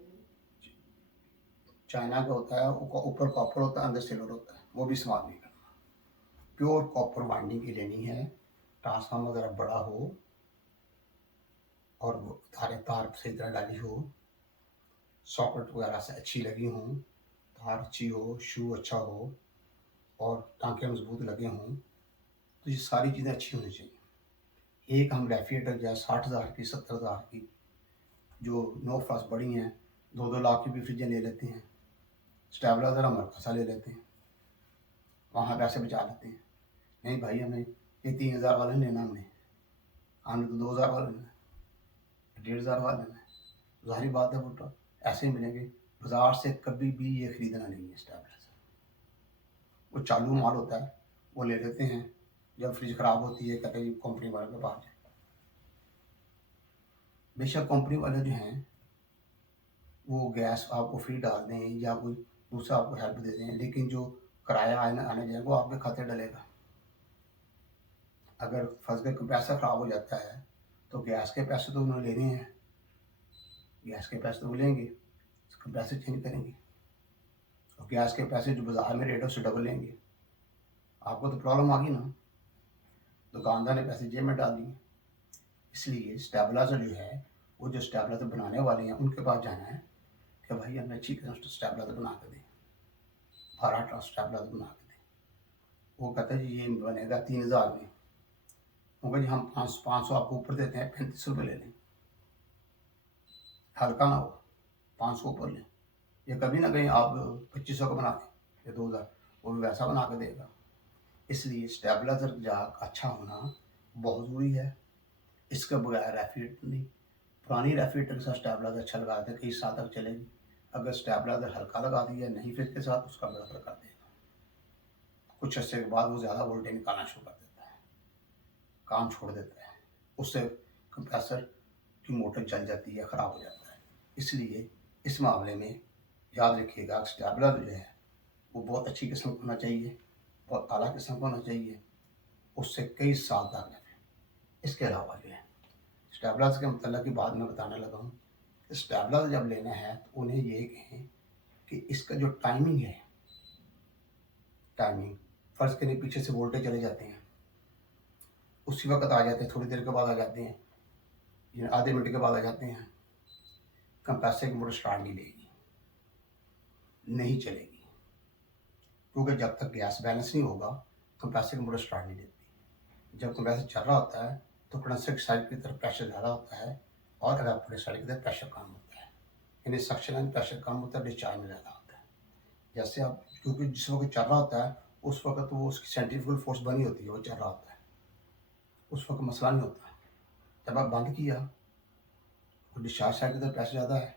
चाइना का होता है, ऊपर कॉपर होता है, अंदर सिल्वर होता है, वो भी इस्तेमाल नहीं करना। प्योर कॉपर वाइंडिंग की लेनी है। ट्रांसफार्मर ज़रा बड़ा हो और वो तार सही तरह डाली हो, सॉकेट वगैरह से अच्छी लगी हों, तार अच्छी हो, शू अच्छा हो और टांके मजबूत लगे हों, तो ये सारी चीज़ें अच्छी होनी चाहिए। एक हम रेफ्रिजरेटर या 60,000 की, 70,000 की जो नो फ्रॉस्ट बड़ी हैं, 2-2 लाख की भी फ्रिजें ले लेते हैं। स्टेबलाइजर हम हल्का सा ले लेते हैं, वहाँ पैसे बचा लेते हैं। नहीं भाई, हमें ये 3,000 वाला नहीं लेना, हमने तो 2,000 वाला लेना है, 1,500 वाला लेना है। ज़ाहिर बात है वो ऐसे ही मिलेंगे। बाज़ार से कभी भी ये ख़रीदना नहीं है स्टेबलाइजर। वो चालू माल होता है, वो ले लेते हैं। जब फ्रिज ख़राब होती है कहते हैं जी कंपनी वाले के पास जाए। बेशक कंपनी वाले जो हैं वो गैस आपको फ्री डाल दें या कोई दूसरा आपको हेल्प दे दें, लेकिन जो किराया आने जाएगा वो आपके खाते डलेगा। अगर फर्ज के कंप्रेसर ख़राब हो जाता है तो गैस के पैसे तो उन्होंने लेने हैं, गैस के पैसे तो वो लेंगे, कंप्रेसर चेंज करेंगे और गैस के पैसे जो बाज़ार में रेट है उससे डबल लेंगे। आपको तो प्रॉब्लम आ गई ना, दुकानदार ने पैसे जेब में डाल दिए। इसलिए स्टेबलाइजर जो है, वो जो स्टेबलाइजर बनाने वाले हैं उनके पास जाना है कि भाई हमें अच्छी किस्म स्टेबलाइजर बना के दें, 12 स्टेबलाइजर बना के दें। वो कहता है जी ये बनेगा 3,000 में। होगा जी हम 500 आपको ऊपर देते हैं, 35 रुपये ले लें, हल्का ना हो, 500 ऊपर लें। ये कभी ना कहीं आप 2500 का बना दें या 2,000, वो भी वैसा बना के देगा। इसलिए स्टेबलाइजर का अच्छा होना बहुत ज़रूरी है। इसके बगैर रेफ्रिजरेटर नहीं। पुरानी रेफ्रिजरेटर के साथ स्टेबलाइजर अच्छा लगा दें, कई साल तक चलेगी। अगर स्टेबलाइजर हल्का लगा दिया नहीं फ्रिज के साथ, उसका बड़ा फर्क कर देगा। कुछ अर्से के बाद वो ज़्यादा वोल्टेज निकालना शुरू कर देता है, काम छोड़ देता है, उससे कंप्रेसर की मोटर जल जाती है, ख़राब हो जाता है। इसलिए इस मामले में याद रखिएगा स्टेबलाइजर जो है वो बहुत अच्छी किस्म का होना चाहिए, बहुत आला किस्म का होना चाहिए, उससे कई साल तक लगे। इसके अलावा जो है स्टेबलाइजर के मतलब की बात मैं बताने लगा हूँ। स्टेबलाइजर जब लेना है तो उन्हें ये कहें कि इसका जो टाइमिंग है, टाइमिंग फ़र्ज़ करिए पीछे से वोल्टेज चले जाते हैं, उसी वक्त आ जाते हैं, थोड़ी देर के बाद आ जाते हैं, या आधे मिनट के बाद आ जाते हैं, कंप्रेसर की मोटर स्टार्ट नहीं लेगी, नहीं चलेगी, क्योंकि जब तक गैस बैलेंस नहीं होगा कंप्रेसर की मोटर स्टार्ट नहीं लेती। जब कंप्रेसर चल रहा होता है तो कंडेंसर की साइड की तरफ प्रेशर ज़्यादा होता है और एवापोरेटर साइड की तरफ प्रेशर कम होता है, यानी सक्शन में प्रेशर कम होता है, डिस्चार्ज में ज़्यादा होता है। जैसे आप, क्योंकि जिस वक्त चल रहा होता है उस वक्त वो उसकी सेंट्रीफ्यूगल फोर्स बनी होती है, वो चल रहा होता है, उस वक्त मसला नहीं होता। जब आप बंद किया तो डिस्चार्ज साइड की तरफ प्रेशर ज़्यादा है,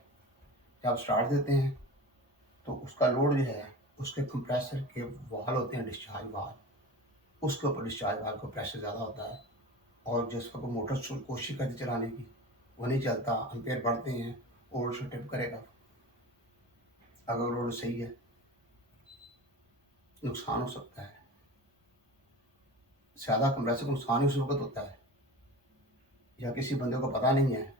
जब आप स्टार्ट देते हैं तो उसका लोड जो है उसके कंप्रेसर के वाल होते हैं, डिस्चार्ज वाल, उसके ऊपर डिस्चार्ज वाल का प्रेशर ज़्यादा होता है और जिस वक्त मोटर कोशिश करती चलाने की वो नहीं चलता, एम्पेयर बढ़ते हैं, ओवर टिप करेगा। अगर लोड सही है नुकसान हो सकता है, ज़्यादा कंप्रेसर को नुकसान ही उस वक्त होता है या किसी बंदे को पता नहीं है,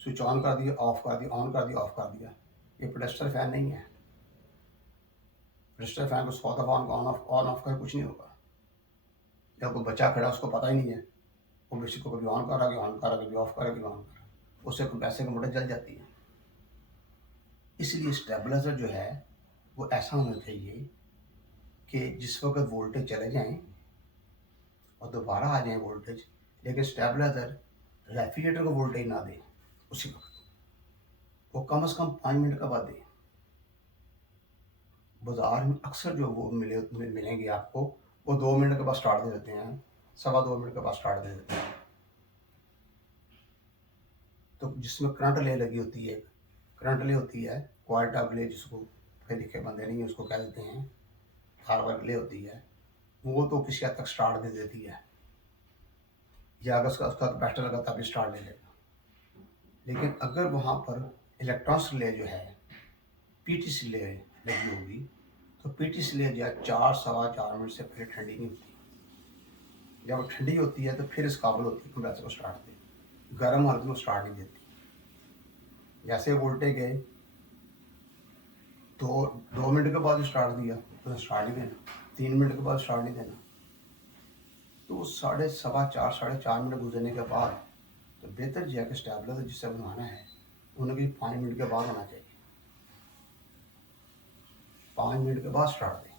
स्विच ऑन कर दिया, ऑफ कर दिया, ऑन कर दिया, ऑफ कर दिया। ये पोलिएस्टर फैन नहीं है, पोलिएस्टर फैन को 100 दफ़ा ऑन ऑफ कर कुछ नहीं होगा। या कोई बच्चा खड़ा उसको पता ही नहीं है, वो बेसिक को कभी ऑन करा, कभी ऑफ करा, कभी ऑन करा, उससे कंप्रेसर की मोटर जल जाती है। इसलिए स्टेबलाइजर जो है वो ऐसा होना चाहिए कि जिस वक्त वोल्टेज चले जाएं और दोबारा आ जाए वोल्टेज, लेकिन स्टेबलाइजर रेफ्रिजरेटर को वोल्टेज ना दे उसी वक्त, वो कम से कम 5 मिनट का बाद दे। बाजार में अक्सर जो वो मिलेंगे आपको, वो 2 मिनट के बाद स्टार्ट दे देते हैं, 2.25 मिनट के बाद स्टार्ट दे देते हैं। तो जिसमें करंट ले लगी होती है, करंट ले होती है, क्वार्टा ले, जिसको पढ़े लिखे बंदे नहीं उसको कह देते हैं, थार वर्ग ले होती है, वो तो किसी हद तक स्टार्ट दे देती है, या अगर उसका बैटर लगा तभी स्टार्ट दे देगा। लेकिन अगर वहाँ पर इलेक्ट्रॉन्स रिले जो है, पीटीसी रिले लगी होगी, तो पीटीसी रिले जो है 4-4.25 मिनट से पहले ठंडी नहीं होती। जब वो ठंडी होती है तो फिर इस काबिल होती है कंप्रेसर को स्टार्ट दे, गर्म हालत में स्टार्ट नहीं देती। जैसे वोल्टेज गए तो 2 मिनट के बाद स्टार्ट दिया तो स्टार्ट नहीं देना, 3 मिनट के बाद स्टार्ट नहीं देना। तो 4.25 मिनट गुजरने के बाद तो बेहतर जो है कि स्टेबलाइजर जिससे बनवाना है उन्हें भी 5 मिनट के बाद होना चाहिए, 5 मिनट के बाद स्टार्ट दें।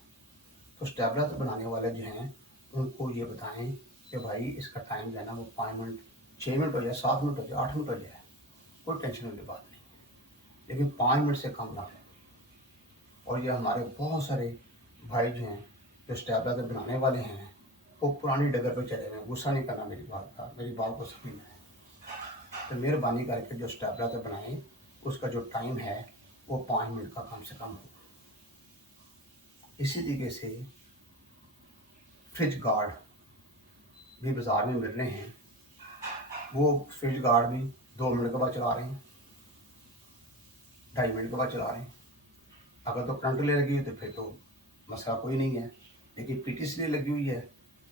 तो स्टेबलाइजर बनाने वाले जो हैं उनको ये बताएं कि भाई इसका टाइम जो है ना वो 5 मिनट, 6 मिनट हो जाए, 7 मिनट हो जाए, 8 मिनट हो जाए, कोई टेंशन वाली बात नहीं, लेकिन 5 मिनट से कम ना हो। और ये हमारे बहुत सारे भाई जो हैं जो स्टेबलाइजर बनाने वाले हैं वो पुरानी डगर पर चले हुए हैं। गुस्सा नहीं करना मेरी बात का, मेरी बात को समझना है। तो मेहरबानी करके जो स्टेबलाइजर बनाएं उसका जो टाइम है वो 5 मिनट का कम से कम हो। इसी तरीके से फ्रिज गार्ड भी बाज़ार में मिल रहे हैं, वो फ्रिज गार्ड भी 2 मिनट के बाद चला रहे हैं, 2.5 मिनट के बाद चला रहे हैं। अगर तो करंट ले लगी हुई तो फिर तो मसला कोई नहीं है, लेकिन पीटीसी लगी हुई है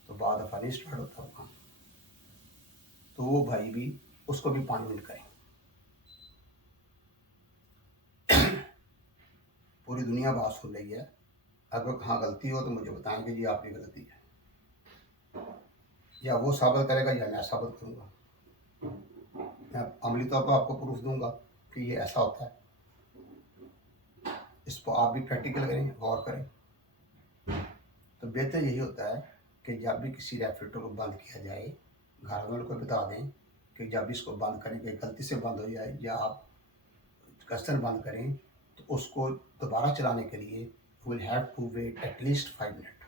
तो बाद दफ़ा नहीं स्टार्ट होता वो काम। तो वो भाई भी उसको भी 5 मिनट करें। पूरी दुनिया बात सुन रही है, अगर कहाँ गलती हो तो मुझे बताएं कि जी आपकी गलती है, या वो साबित करेगा या मैं साबित करूँगा। मैं अमली तौर पर आपको प्रूफ दूंगा कि ये ऐसा होता है, इस पर आप भी प्रैक्टिकल करें, गौर करें। तो बेहतर यही होता है कि जब भी किसी रेफ्रिजरेटर को बंद किया जाए, घर वालों को बता दें कि जब भी इसको बंद करें कि गलती से बंद हो जाए या आप कसर बंद करें तो उसको दोबारा चलाने के लिए will have to wait at least 5 minute,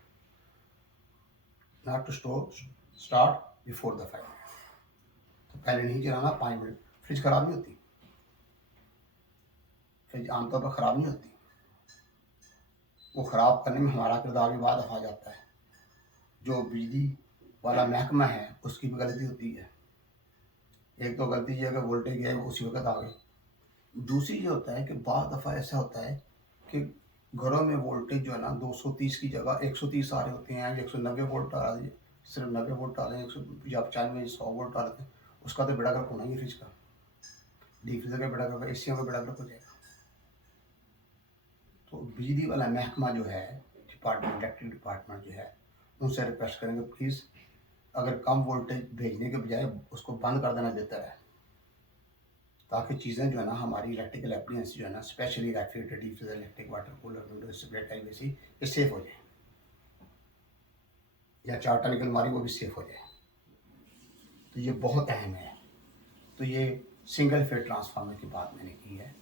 not to start before the 5 minute. तो पहले नहीं चलाना 5 मिनट। फ्रिज ख़राब नहीं होती, फ्रिज आमतौर पर ख़राब नहीं होती, वो ख़राब करने में हमारा किरदार भी बाद दफ़ा जाता है। जो बिजली वाला महकमा है उसकी भी गलती होती है। एक तो गलती ये है कि वोल्टेज गया वो उसी वक्त आ गई। दूसरी ये होता है कि बाद दफ़ा ऐसा होता है कि घरों में वोल्टेज जो है ना 230 की जगह 130 आ रहे होते हैं, 190 वोल्ट आ रही है, सिर्फ 90 वोल्ट आ रहे हैं, 195 100 वोल्ट आ रहे हैं। उसका तो बेड़ा गर्क होना ही है फ्रिज का, डीप फ्रीजर का बेड़ा गर्क, एसियों का बेड़ा गर्क हो जाएगा। तो बिजली वाला महकमा जो है, डिपार्टमेंट, इलेक्ट्रिक डिपार्टमेंट जो है, उनसे रिक्वेस्ट करेंगे प्लीज़ अगर कम वोल्टेज भेजने के बजाय उसको बंद कर देना बेहतर है, ताकि चीज़ें जो है ना हमारी इलेक्ट्रिकल एप्लियंस जो है ना, specially refrigerator, deep freezer, electric water cooler, window split type ऐसी, ये सेफ हो जाए, या 4 टन की अलमारी वो भी सेफ हो जाए। तो ये बहुत अहम है। तो ये सिंगल फेज ट्रांसफार्मर की बात मैंने की है,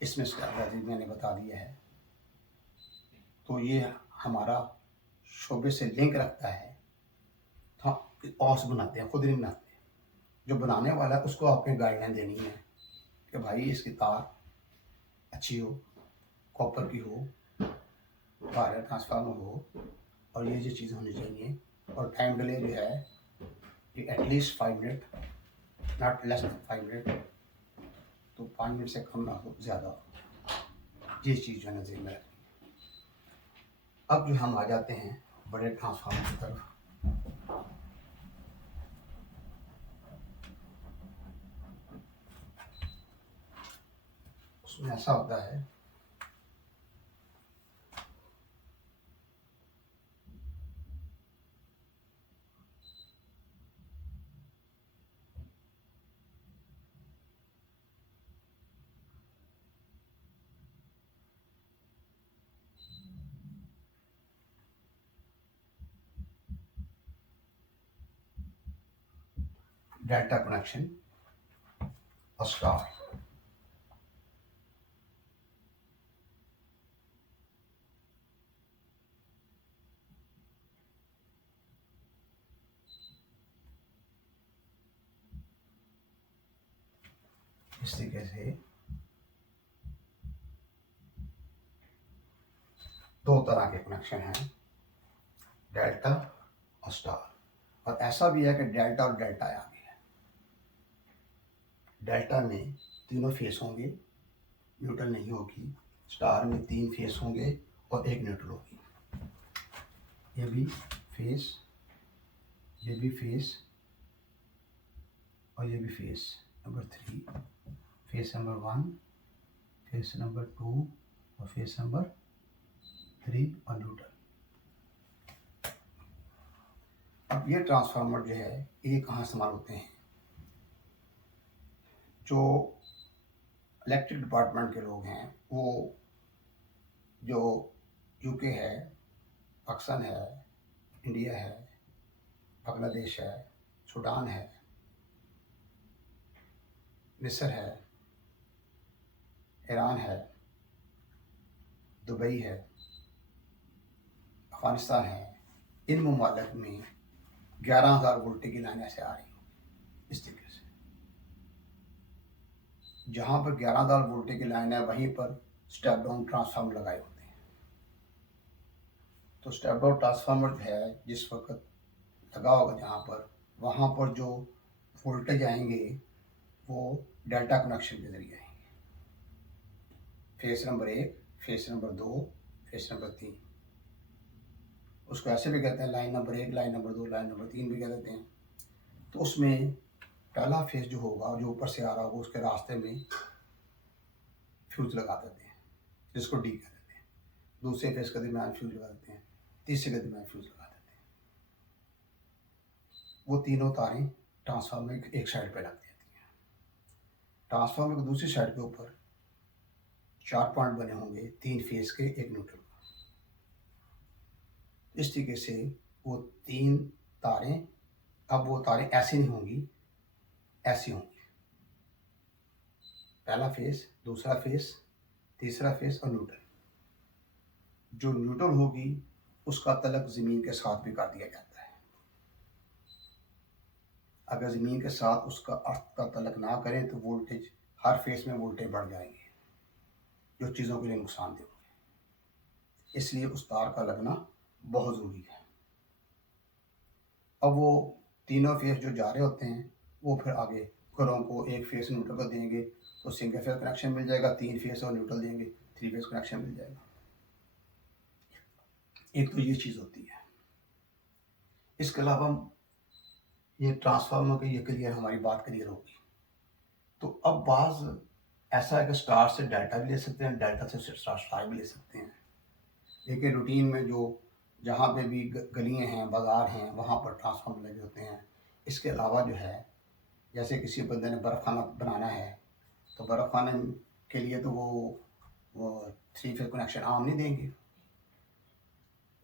इसमें स्टेबलाइजर मैंने बता दिया है। तो ये हमारा शोबे से लिंक रखता है। तो ऑस बनाते हैं, खुद नहीं बनाते, जो बनाने वाला है उसको आपने गाइडलाइन देनी है कि भाई इसकी तार अच्छी हो, कॉपर की हो, वायर ट्रांसफार्मर हो, और ये जो चीज़ होनी चाहिए। और टाइम डिले जो है ये at least 5 minute, not less than 5 minute. तो 5 मिनट से कम ना हो, ज़्यादा हो, ये चीज़ जो है नज़र में रखनी है। अब जो हम आ जाते हैं बड़े ट्रांसफार्मर की तरफ। उसमें ऐसा होता है डेल्टा कनेक्शन स्टार। इस तरीके से दो तरह के कनेक्शन हैं, डेल्टा और स्टार। और ऐसा भी है कि डेल्टा और डेल्टा आ गया है। डेल्टा में तीनों फेस होंगे, न्यूट्रल नहीं होगी। स्टार में 3 फेस होंगे और 1 न्यूट्रल होगी। ये भी फेस, ये भी फेस और ये भी face number 3, face number 1, face number 2 और फेस नंबर 3 और न्यूट्रल। अब ये ट्रांसफार्मर जो है ये कहाँ इस्तेमाल होते हैं? जो इलेक्ट्रिक डिपार्टमेंट के लोग हैं, वो जो यूके है, पाकिस्तान है, इंडिया है, बांग्लादेश है, सूडान है, मिस्र है, ईरान है, दुबई है, अफ़गानिस्तान है, इन ममालिक में 11,000 वोल्ट की लाइन ऐसे आ रही होगी इस तरीके से। जहाँ पर 11,000 वोल्ट की लाइन है वहीं पर स्टेप डाउन ट्रांसफार्मर लगाए होते हैं। तो स्टेप डाउन ट्रांसफार्मर जो है जिस वक्त लगा होगा जहाँ पर, वहाँ पर जो वोल्टेज आएंगे वो डेल्टा कनेक्शन के जरिए आएंगे। Face number 1, face number 2, face number 3। उसको ऐसे भी कहते हैं line number 1, line number 2, line number 3 भी कह देते हैं। तो उसमें पहला फेस जो होगा, जो ऊपर से आ रहा होगा, उसके रास्ते में फ्यूज लगा देते हैं जिसको डी कह देते हैं। दूसरे फेस के दरमियान फ्यूज लगा देते हैं, तीसरे के दरमियान फ्यूज लगा देते हैं। वो तीनों तारें ट्रांसफार्मर की एक साइड पे लग जाती हैं। ट्रांसफार्मर की दूसरी साइड के ऊपर 4 पॉइंट बने होंगे, 3 फेस के, 1 न्यूट्रल। इस तरीके से वो 3 तारें, अब वो तारें ऐसी नहीं होंगी, ऐसी होंगी। पहला फेस, दूसरा फेस, तीसरा फेस और न्यूट्रल। जो न्यूट्रल होगी उसका तलक ज़मीन के साथ भी कर दिया जाता है। अगर ज़मीन के साथ उसका अर्थ का तलक ना करें तो वोल्टेज, हर फेस में वोल्टेज बढ़ जाएंगे जो चीज़ों के लिए नुकसानदेह होंगे। इसलिए उस तार का लगना बहुत ज़रूरी है। अब वो तीनों फेस जो जा रहे होते हैं वो फिर आगे घरों को एक फेस न्यूट्रल को देंगे तो सिंगल फेस कनेक्शन मिल जाएगा, 3 फेस और न्यूट्रल देंगे 3 फेस कनेक्शन मिल जाएगा। एक तो ये चीज़ होती है। इसके अलावा ये ट्रांसफार्मर की ये क्लियर, हमारी बात क्लियर होगी। तो अब बाज़ ऐसा है कि स्टार से डेल्टा भी ले सकते हैं, डेल्टा से स्टार भी ले सकते हैं। लेकिन रूटीन में जो जहाँ पे भी गलियाँ हैं, बाज़ार हैं, वहाँ पर ट्रांसफार्मर लगे होते हैं। इसके अलावा जो है, जैसे किसी बंदे ने बर्फ़ खाना बनाना है तो बर्फ़ खाने के लिए तो वो 3 फेस कनेक्शन आम नहीं देंगे।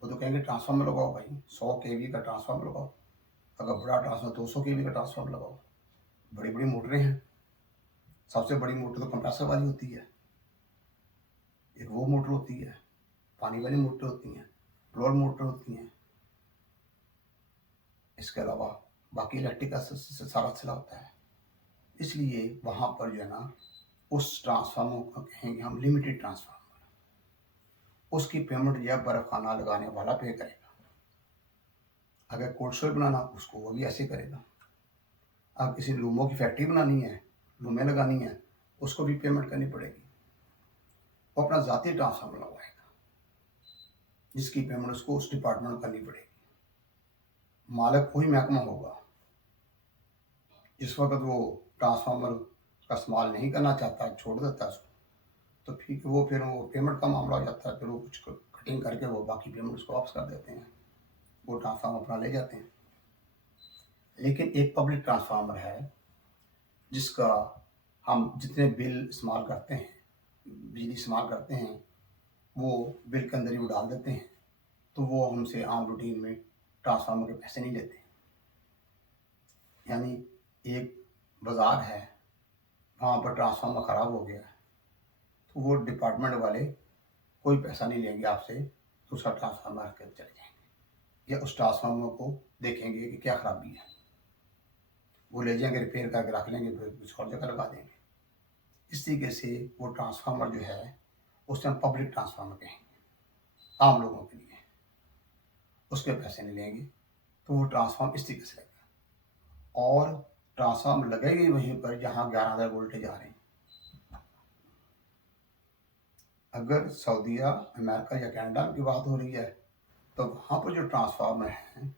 वो तो कहेंगे ट्रांसफार्मर लगाओ भाई, 100 kV का ट्रांसफार्मर लगाओ। अगर बड़ा ट्रांसफार्मर 200 kV का ट्रांसफार्मर लगाओ। बड़ी बड़ी मोटरें हैं, सबसे बड़ी मोटर तो कंप्रेसर वाली होती है, एक वो मोटर होती है, पानी वाली मोटर होती हैं, फ्लोर मोटर होती हैं। इसके अलावा बाकी इलेक्ट्रिक का सारा सिला होता है। इसलिए वहाँ पर जो है ना, उस ट्रांसफार्मर को कहेंगे हम लिमिटेड ट्रांसफार्मर। उसकी पेमेंट जो है बर्फ़ खाना लगाने वाला पे करेगा। अगर कोल्ड स्टोरेज बनाना उसको वो भी ऐसे करेगा। अब किसी लूमों की फैक्ट्री बनानी है, लूमें लगानी है, उसको भी पेमेंट करनी पड़ेगी। वो अपना ज़ाती ट्रांसफार्मर लगवाएगा जिसकी पेमेंट उसको उस डिपार्टमेंट को करनी पड़ेगी। मालिक वही महकमा होगा। जिस वक्त वो ट्रांसफार्मर का इस्तेमाल नहीं करना चाहता, छोड़ देता है उसको, तो फिर वो पेमेंट का मामला हो जाता है। फिर वो कुछ कटिंग करके वो बाकी पेमेंट उसको वापस कर देते हैं, वो ट्रांसफार्मर अपना ले जाते हैं। लेकिन एक पब्लिक ट्रांसफार्मर है जिसका हम जितने बिल इस्तेमाल करते हैं, बिजली इस्तेमाल करते हैं, वो बिल के अंदर ही वो डाल देते हैं। तो वो हमसे आम रूटीन में ट्रांसफार्मर के पैसे नहीं लेते। यानी एक बाज़ार है, वहाँ पर ट्रांसफार्मर ख़राब हो गया, तो वो डिपार्टमेंट वाले कोई पैसा नहीं लेंगे आपसे, दूसरा ट्रांसफार्मर के चले जाएंगे या उस ट्रांसफार्मर को देखेंगे कि क्या खराबी है, वो ले जाएंगे, रिपेयर करके रख लेंगे, फिर कुछ और जगह लगा देंगे। इस तरीके से वो ट्रांसफार्मर जो है उसे हम पब्लिक ट्रांसफार्मर कहेंगे, आम लोगों के लिए, उसके पैसे नहीं लेंगे, तो वो ट्रांसफार्मर इस तरीके से लगेगा। और ट्रांसफार्मर लगेगी वहीं पर जहाँ 11,000 वोल्टेज आ रहे हैं। अगर सऊदीया, अमेरिका या कनाडा की बात हो रही है, तो वहाँ पर जो ट्रांसफार्मर हैं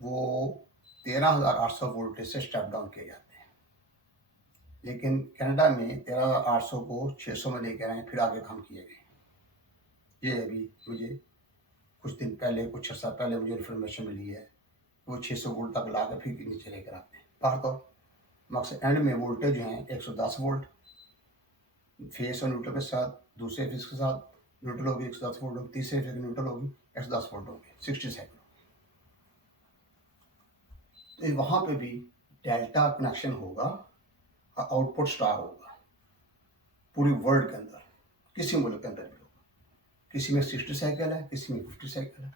वो 13,800 वोल्टेज से स्टेप डाउन किए जाते हैं, लेकिन कनाडा में 13,800 को 600 में लेकर आए, फिर आगे काम किए गए। ये अभी मुझे कुछ दिन पहले, कुछ अर्सा पहले मुझे इन्फॉर्मेशन मिली है, वो 600 वोल्ट तक ला कर फिर नीचे लेकर आते हैं। बाहर तो मकसद एंड में वोल्टेज जो हैं 110 वोल्ट फेस और न्यूट्रल के साथ, दूसरे फेस के साथ न्यूट्रल होगी 110 वोल्ट होगी, तीसरे फेस न्यूट्रल होगी 110 वोल्ट होगी, 60 साइकिल। तो वहाँ पे भी डेल्टा कनेक्शन होगा, आउटपुट स्टार होगा पूरी वर्ल्ड के अंदर, किसी मुल्क के अंदर भी होगा। किसी में 60 साइकिल है, किसी में 50 साइकिल है।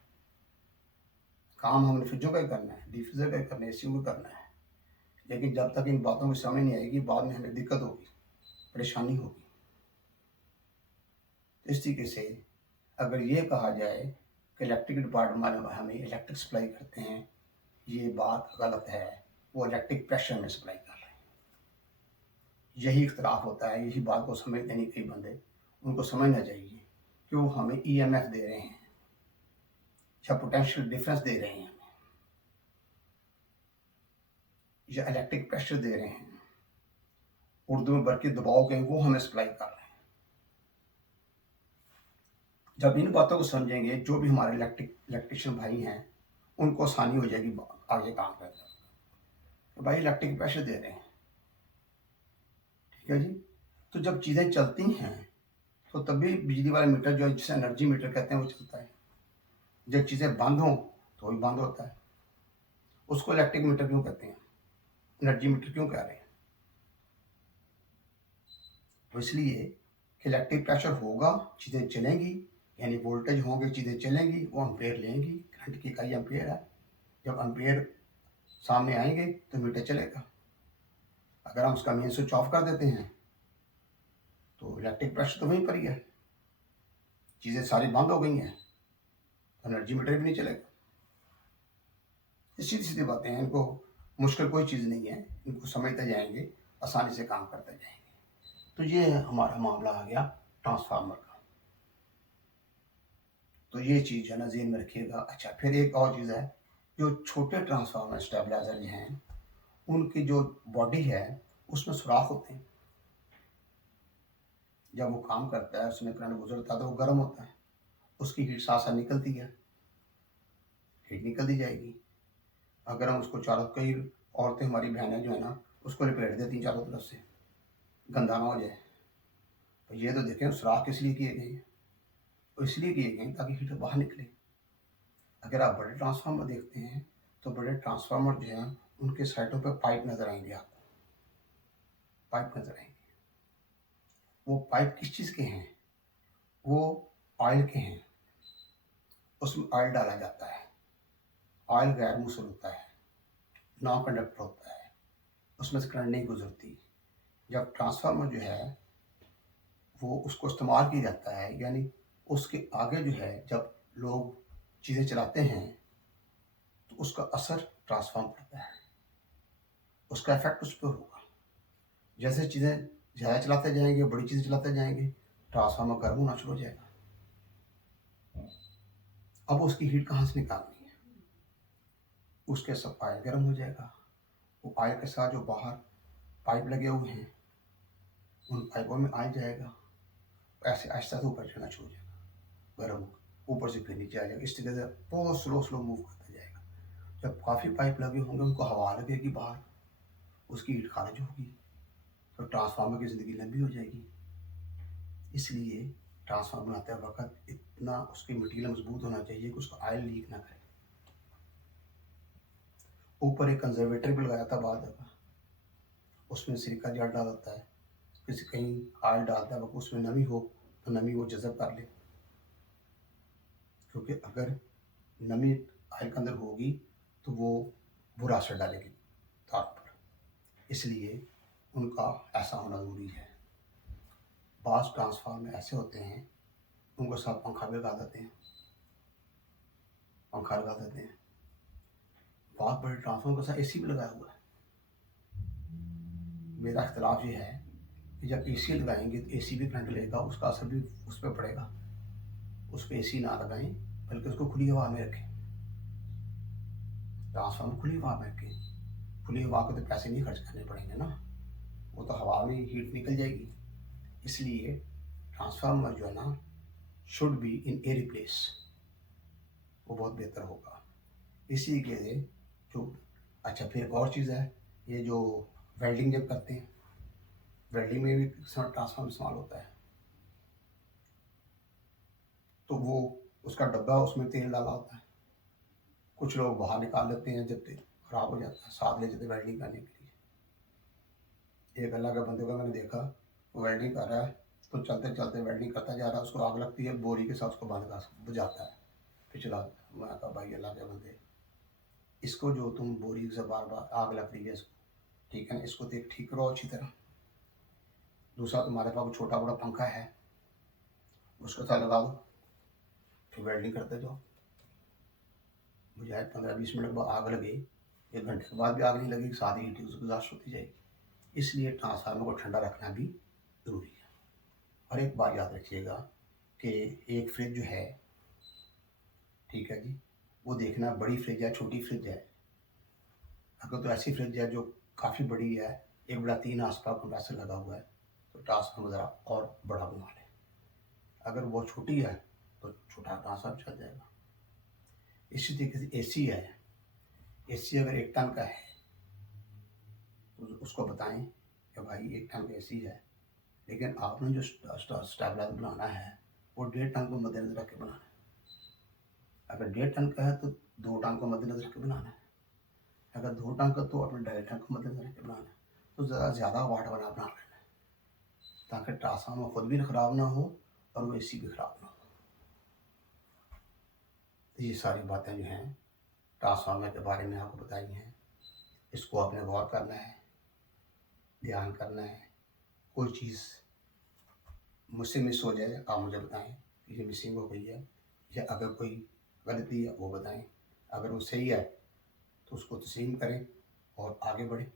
काम हमने फ्रिजों का ही करना है, डिफ्यूज़र का ही करना है, एसी का करना है, लेकिन जब तक इन बातों की समझ नहीं आएगी, बाद में हमें दिक्कत होगी, परेशानी होगी। इस तरीके से अगर ये कहा जाए कि इलेक्ट्रिक डिपार्टमेंट हमें इलेक्ट्रिक सप्लाई करते हैं, ये बात गलत है। वो इलेक्ट्रिक प्रेशर में सप्लाई कर रहे हैं, यही इख्तलाफ होता है। यही बात को समझते नहीं कई बंदे, उनको समझना चाहिए कि वो हमें ईएमएफ दे रहे हैं या पोटेंशियल डिफरेंस दे रहे हैं या इलेक्ट्रिक प्रेशर दे रहे हैं, उर्दू में बरकी दबाव के, वो हमें सप्लाई कर रहे हैं। जब इन बातों को समझेंगे, जो भी हमारे इलेक्ट्रिशियन भाई हैं, उनको आसानी हो जाएगी आगे काम करने में। तो भाई इलेक्ट्रिक प्रेशर दे रहे हैं, ठीक है जी। तो जब चीज़ें चलती हैं तो तभी बिजली वाला मीटर जो है, जिसे एनर्जी मीटर कहते हैं, वो चलता है। जब चीज़ें बंद हों तो भी बंद होता है। उसको इलेक्ट्रिक मीटर क्यों कहते हैं, एनर्जी मीटर क्यों कह रहे हैं? तो इसलिए कि इलेक्ट्रिक प्रेशर होगा, चीज़ें चलेंगी, यानी वोल्टेज होंगे, चीज़ें चलेंगी, वो एम्पेयर लेंगी। करंट की इकाई एम्पेयर है। जब एम्पेयर सामने आएंगे तो मीटर चलेगा। अगर हम उसका मेन स्विच ऑफ कर देते हैं तो इलेक्ट्रिक प्रेशर तो वहीं पर ही है, चीज़ें सारी बंद हो गई हैं, तो एनर्जी मीटर भी नहीं चलेगा। सीधी सीधी बातें हैं, इनको मुश्किल कोई चीज़ नहीं है, इनको समझते जाएंगे, आसानी से काम करते जाएंगे। तो ये हमारा मामला आ गया ट्रांसफार्मर का। तो ये चीज़ है ना ज़हन में रखिएगा। अच्छा, फिर एक और चीज़ है, जो छोटे ट्रांसफार्मर स्टेबलाइजर हैं, उनकी जो बॉडी है उसमें सुराख होते हैं। जब वो काम करता है, उसमें करंट गुजरता है तो वो गर्म होता है, उसकी हीट साथ साथ निकलती है, हीट निकलती जाएगी। अगर हम उसको चारों, कई औरतें हमारी बहनें जो है ना, उसको लपेट देती हैं चारों तरफ से, गंदा ना हो जाए। तो ये तो देखें सुराख किस लिए किए गए हैं, तो इसलिए किए गए ताकि हीट बाहर निकले। अगर आप बड़े ट्रांसफार्मर देखते हैं तो बड़े ट्रांसफार्मर जो हैं उनके साइडों पर पाइप नज़र आएंगे आपको, पाइप नज़र आएंगे। वो पाइप किस चीज़ के हैं? वो ऑयल के हैं। उसमें ऑयल डाला जाता है। ऑयल गैर मुसल होता है, नॉन कंडक्टर होता है, उसमें से करंट नहीं गुजरती। जब ट्रांसफार्मर जो है वो उसको इस्तेमाल किया जाता है, यानी उसके आगे जो है जब लोग चीज़ें चलाते हैं तो उसका असर ट्रांसफार्म पड़ता है, उसका इफेक्ट उस पर होगा। जैसे चीज़ें ज़्यादा चलाते जाएंगे, बड़ी चीज़ें चलाते जाएंगे, ट्रांसफार्मर गर्म होना शुरू हो जाएगा। अब उसकी हीट कहाँ से निकालनी है? उसके सब ऑयल गर्म हो जाएगा। वो ऑयल के साथ जो बाहर पाइप लगे हुए हैं, उन पाइपों में आ जाएगा, ऐसे आहिस्ता से ऊपर चढ़ना शुरू हो जाएगा, गर्म होगा, ऊपर से फिर नीचे आ जाएगा। इस तरीके से बहुत स्लो स्लो मूव करता जाएगा। जब काफ़ी पाइप लगे होंगे, उनको हवा लगेगी बाहर, उसकी हीट खारिज होगी, तो ट्रांसफार्मर की ज़िंदगी लंबी हो जाएगी। इसलिए ट्रांसफार्मर बनाते वक्त इतना उसकी मटीरियल मजबूत होना चाहिए कि उसका ऑयल लीक ना करे। ऊपर एक कंजर्वेटर भी लगाया था बाद में, उसमें सिरका ज़्यादा डाल होता है, किसी कहीं ऑयल डालता है, उसमें नमी हो तो नमी वो जज़ब कर ले, क्योंकि अगर नमी ऑयल के अंदर होगी तो वो बुरा असर डालेगी तार पर, इसलिए उनका ऐसा होना ज़रूरी है। बाज़ ट्रांसफार्मर ऐसे होते हैं, उनको साथ पंखा भी लगा देते हैं, पंखा लगा देते हैं। बहुत बड़े ट्रांसफार्मर के साथ एसी भी लगाया हुआ है। मेरा इख्तिलाफ ये है कि जब एसी लगाएंगे तो एसी भी करंट लेगा, उसका असर भी उस पर पड़ेगा। उस पर एसी ना लगाएं, बल्कि उसको खुली हवा में रखें। ट्रांसफार्मर खुली हवा में रखें। खुली हवा को तो पैसे नहीं खर्च करने पड़ेंगे ना, वो तो हवा में हीट निकल जाएगी। इसलिए ट्रांसफार्मर जो है ना, should be in air place, वो बहुत बेहतर होगा। इसी के लिए जो अच्छा फिर एक और चीज़ है, ये जो वेल्डिंग जब करते हैं, वेल्डिंग में भी ट्रांसफार्मर इस्तेमाल होता है, तो वो उसका डब्बा, उसमें तेल डाला होता है। कुछ लोग बाहर निकाल लेते हैं जब तेल खराब हो जाता है, साथ ले जाते वेल्डिंग करने के लिए। एक अल्लाह के बंदे को मैंने देखा, वो वेल्डिंग कर रहा है, तो चलते चलते वेल्डिंग करता जा रहा है, उसको आग लगती है, बोरी के साथ उसको बंद कर बुझाता है, फिर चला देता है। मैं कहा भाई अल्लाह के बंदे, इसको जो तुम बोरी से बार बार आग लग रही है इसको, ठीक है ना, इसको देख ठीक करो अच्छी तरह। दूसरा, तुम्हारे पास छोटा बड़ा पंखा है, उसके साथ लगा दो, फिर वेल्डिंग करते जाओ। मुझे 15-20 मिनट बाद आग लगे, 1 घंटे के बाद भी आग नहीं लगेगी, साथ ही हीटिंग गुजारिश होती जाएगी। इसलिए ट्रांसफार्मर को ठंडा रखना भी ज़रूरी है। और एक बात याद रखिएगा कि एक फ्रिज जो है, ठीक है जी, वो देखना बड़ी फ्रिज है छोटी फ्रिज है। अगर तो ऐसी फ्रिज है जो काफ़ी बड़ी है, 1/3 आसपास कंप्रेसर लगा हुआ है, तो ट्रांसफार्मर ज़रा और बड़ा बना लें। अगर वो छोटी है तो छोटा ट्रांसफार्मर चल जाएगा। इसी तरीके से एसी है, एसी अगर 1 टन का है तो उसको बताएं कि भाई 1 टन का एसी है, लेकिन आपने जो स्टेबलाइजर बनाना है वो 1.5 टन को मद्देनजर रख के बनाना है। अगर 1.5 टन का है तो 2 टन को मद्देनजर रख के बनाना है। अगर 2 टन का तो अपने 2.5 टन को मद्देनजर रख के बनाना है। तो ज़्यादा वाट वाला बना लेना है, ताकि ट्रांसफार्मर खुद भी ख़राब ना हो और वो एसी भी ख़राब ना हो। तो ये सारी बातें जो हैं ट्रांसफार्मर के बारे में आपको बताई हैं, इसको आपने गौर करना है, ध्यान करना है। कोई चीज़ मुझसे मिस हो जाए आप मुझे बताएं कि ये मिसिंग हो गई है, या अगर कोई गलती है वो बताएं। अगर वो सही है तो उसको तस्लीम करें और आगे बढ़ें।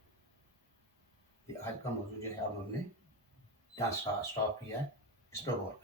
ये आज का मौजूद जो है हमने यहाँ स्टॉप किया है, इस पर गौर करें।